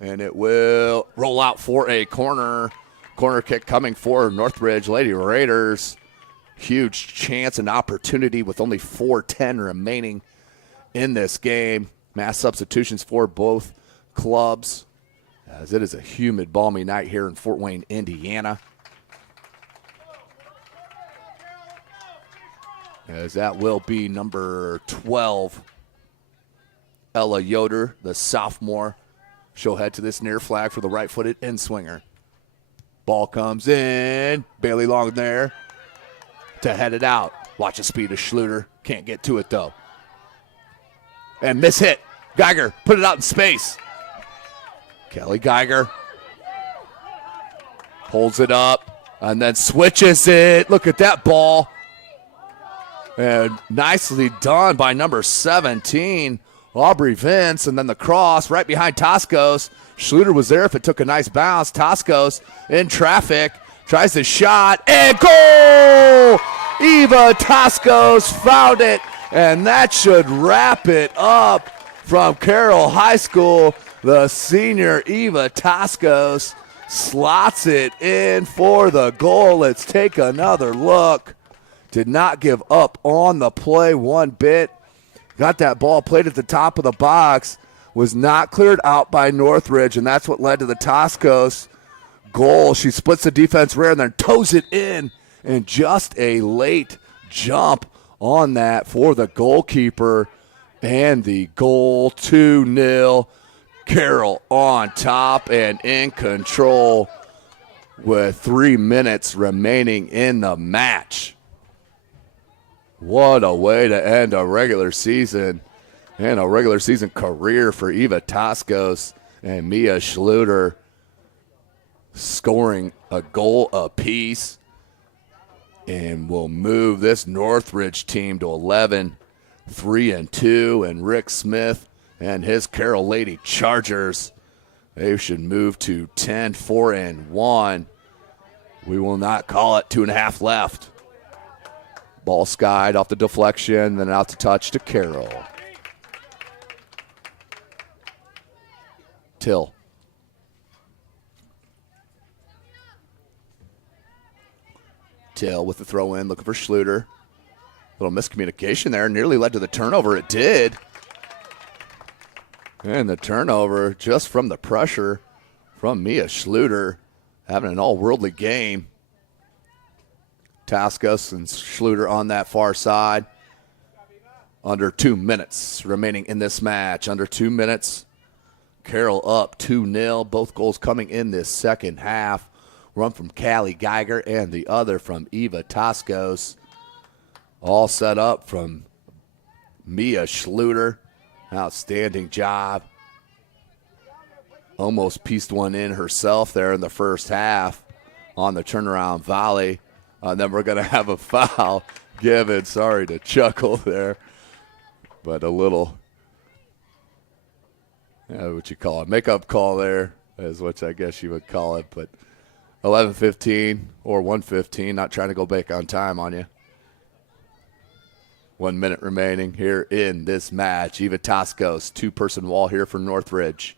And it will roll out for a corner. Corner kick coming for Northridge Lady Raiders. Huge chance and opportunity with only 4:10 remaining in this game. Mass substitutions for both clubs, as it is a humid, balmy night here in Fort Wayne, Indiana. As that will be number 12, Ella Yoder, the sophomore. She'll head to this near flag for the right-footed in-swinger. Ball comes in. Bailey Long there to head it out. Watch the speed of Schluter. Can't get to it, though. And miss hit. Geiger put it out in space. Kelly Geiger holds it up and then switches it. Look at that ball. And nicely done by number 17, Aubrey Vince. And then the cross right behind Toscos. Schluter was there if it took a nice bounce. Toscos in traffic. Tries the shot. And goal! Eva Toscos found it. And that should wrap it up from Carroll High School. The senior Eva Toscos slots it in for the goal. Let's take another look. Did not give up on the play one bit. Got that ball played at the top of the box. Was not cleared out by Northridge, and that's what led to the Toscos goal. She splits the defense rear and then toes it in. And just a late jump on that for the goalkeeper. And the goal, 2-0. Carroll on top and in control with 3 minutes remaining in the match. What a way to end a regular season and a regular season career for Eva Toscos and Mia Schluter, scoring a goal apiece, and will move this Northridge team to 11-3-2, and Rick Smith and his Carroll Lady Chargers, they should move to 10-4-1. We will not call it. 2.5 left. Ball skied off the deflection, then out to touch to Carroll. Till. Till with the throw in, looking for Schluter. Little miscommunication there, nearly led to the turnover. It did. And the turnover just from the pressure from Mia Schluter, having an all-worldly game. Taskus and Schluter on that far side. Under 2 minutes remaining in this match. Under 2 minutes. Carroll up 2-0. Both goals coming in this second half. One from Callie Geiger and the other from Eva Toscos. All set up from Mia Schluter. Outstanding job. Almost pieced one in herself there in the first half on the turnaround volley. Then we're going to have a foul given. Sorry to chuckle there. But a little, what you call it, makeup call there is what I guess you would call it. But 11:15 or 1:15, not trying to go back on time on you. 1 minute remaining here in this match. Eva Toscos, two-person wall here for Northridge.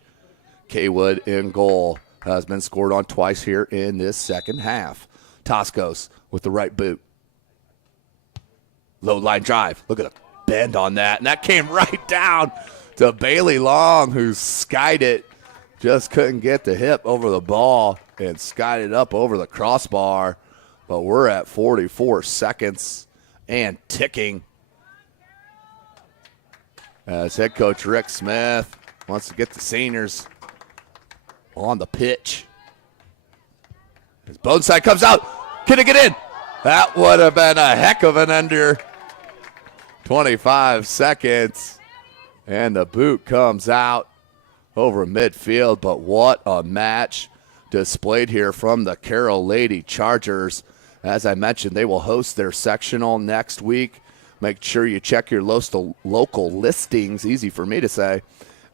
Kaywood in goal. Has been scored on twice here in this second half. Toscos with the right boot. Low line drive. Look at the bend on that. And that came right down to Bailey Long, who skied it. Just couldn't get the hip over the ball and skied it up over the crossbar. But we're at 44 seconds and ticking. As head coach Rick Smith wants to get the seniors on the pitch. His Boneside comes out. Can it get in? That would have been a heck of an under. 25 seconds. And the boot comes out over midfield. But what a match displayed here from the Carroll Lady Chargers. As I mentioned, they will host their sectional next week. Make sure you check your local listings. Easy for me to say.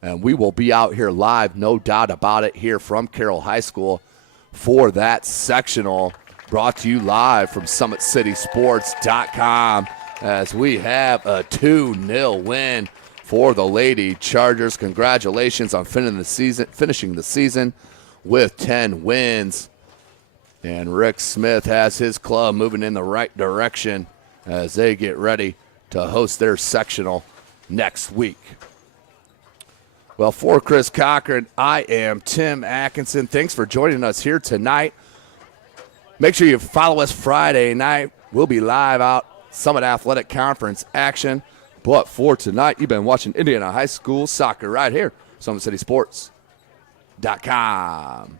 And we will be out here live, no doubt about it, here from Carroll High School for that sectional. Brought to you live from SummitCitySports.com as we have a 2-0 win for the Lady Chargers. Congratulations on finishing the season with 10 wins. And Rick Smith has his club moving in the right direction as they get ready to host their sectional next week. Well, for Chris Cochran, I am Tim Atkinson. Thanks for joining us here tonight. Make sure you follow us Friday night. We'll be live out Summit Athletic Conference action. But for tonight, you've been watching Indiana High School soccer right here, SummitCitySports.com.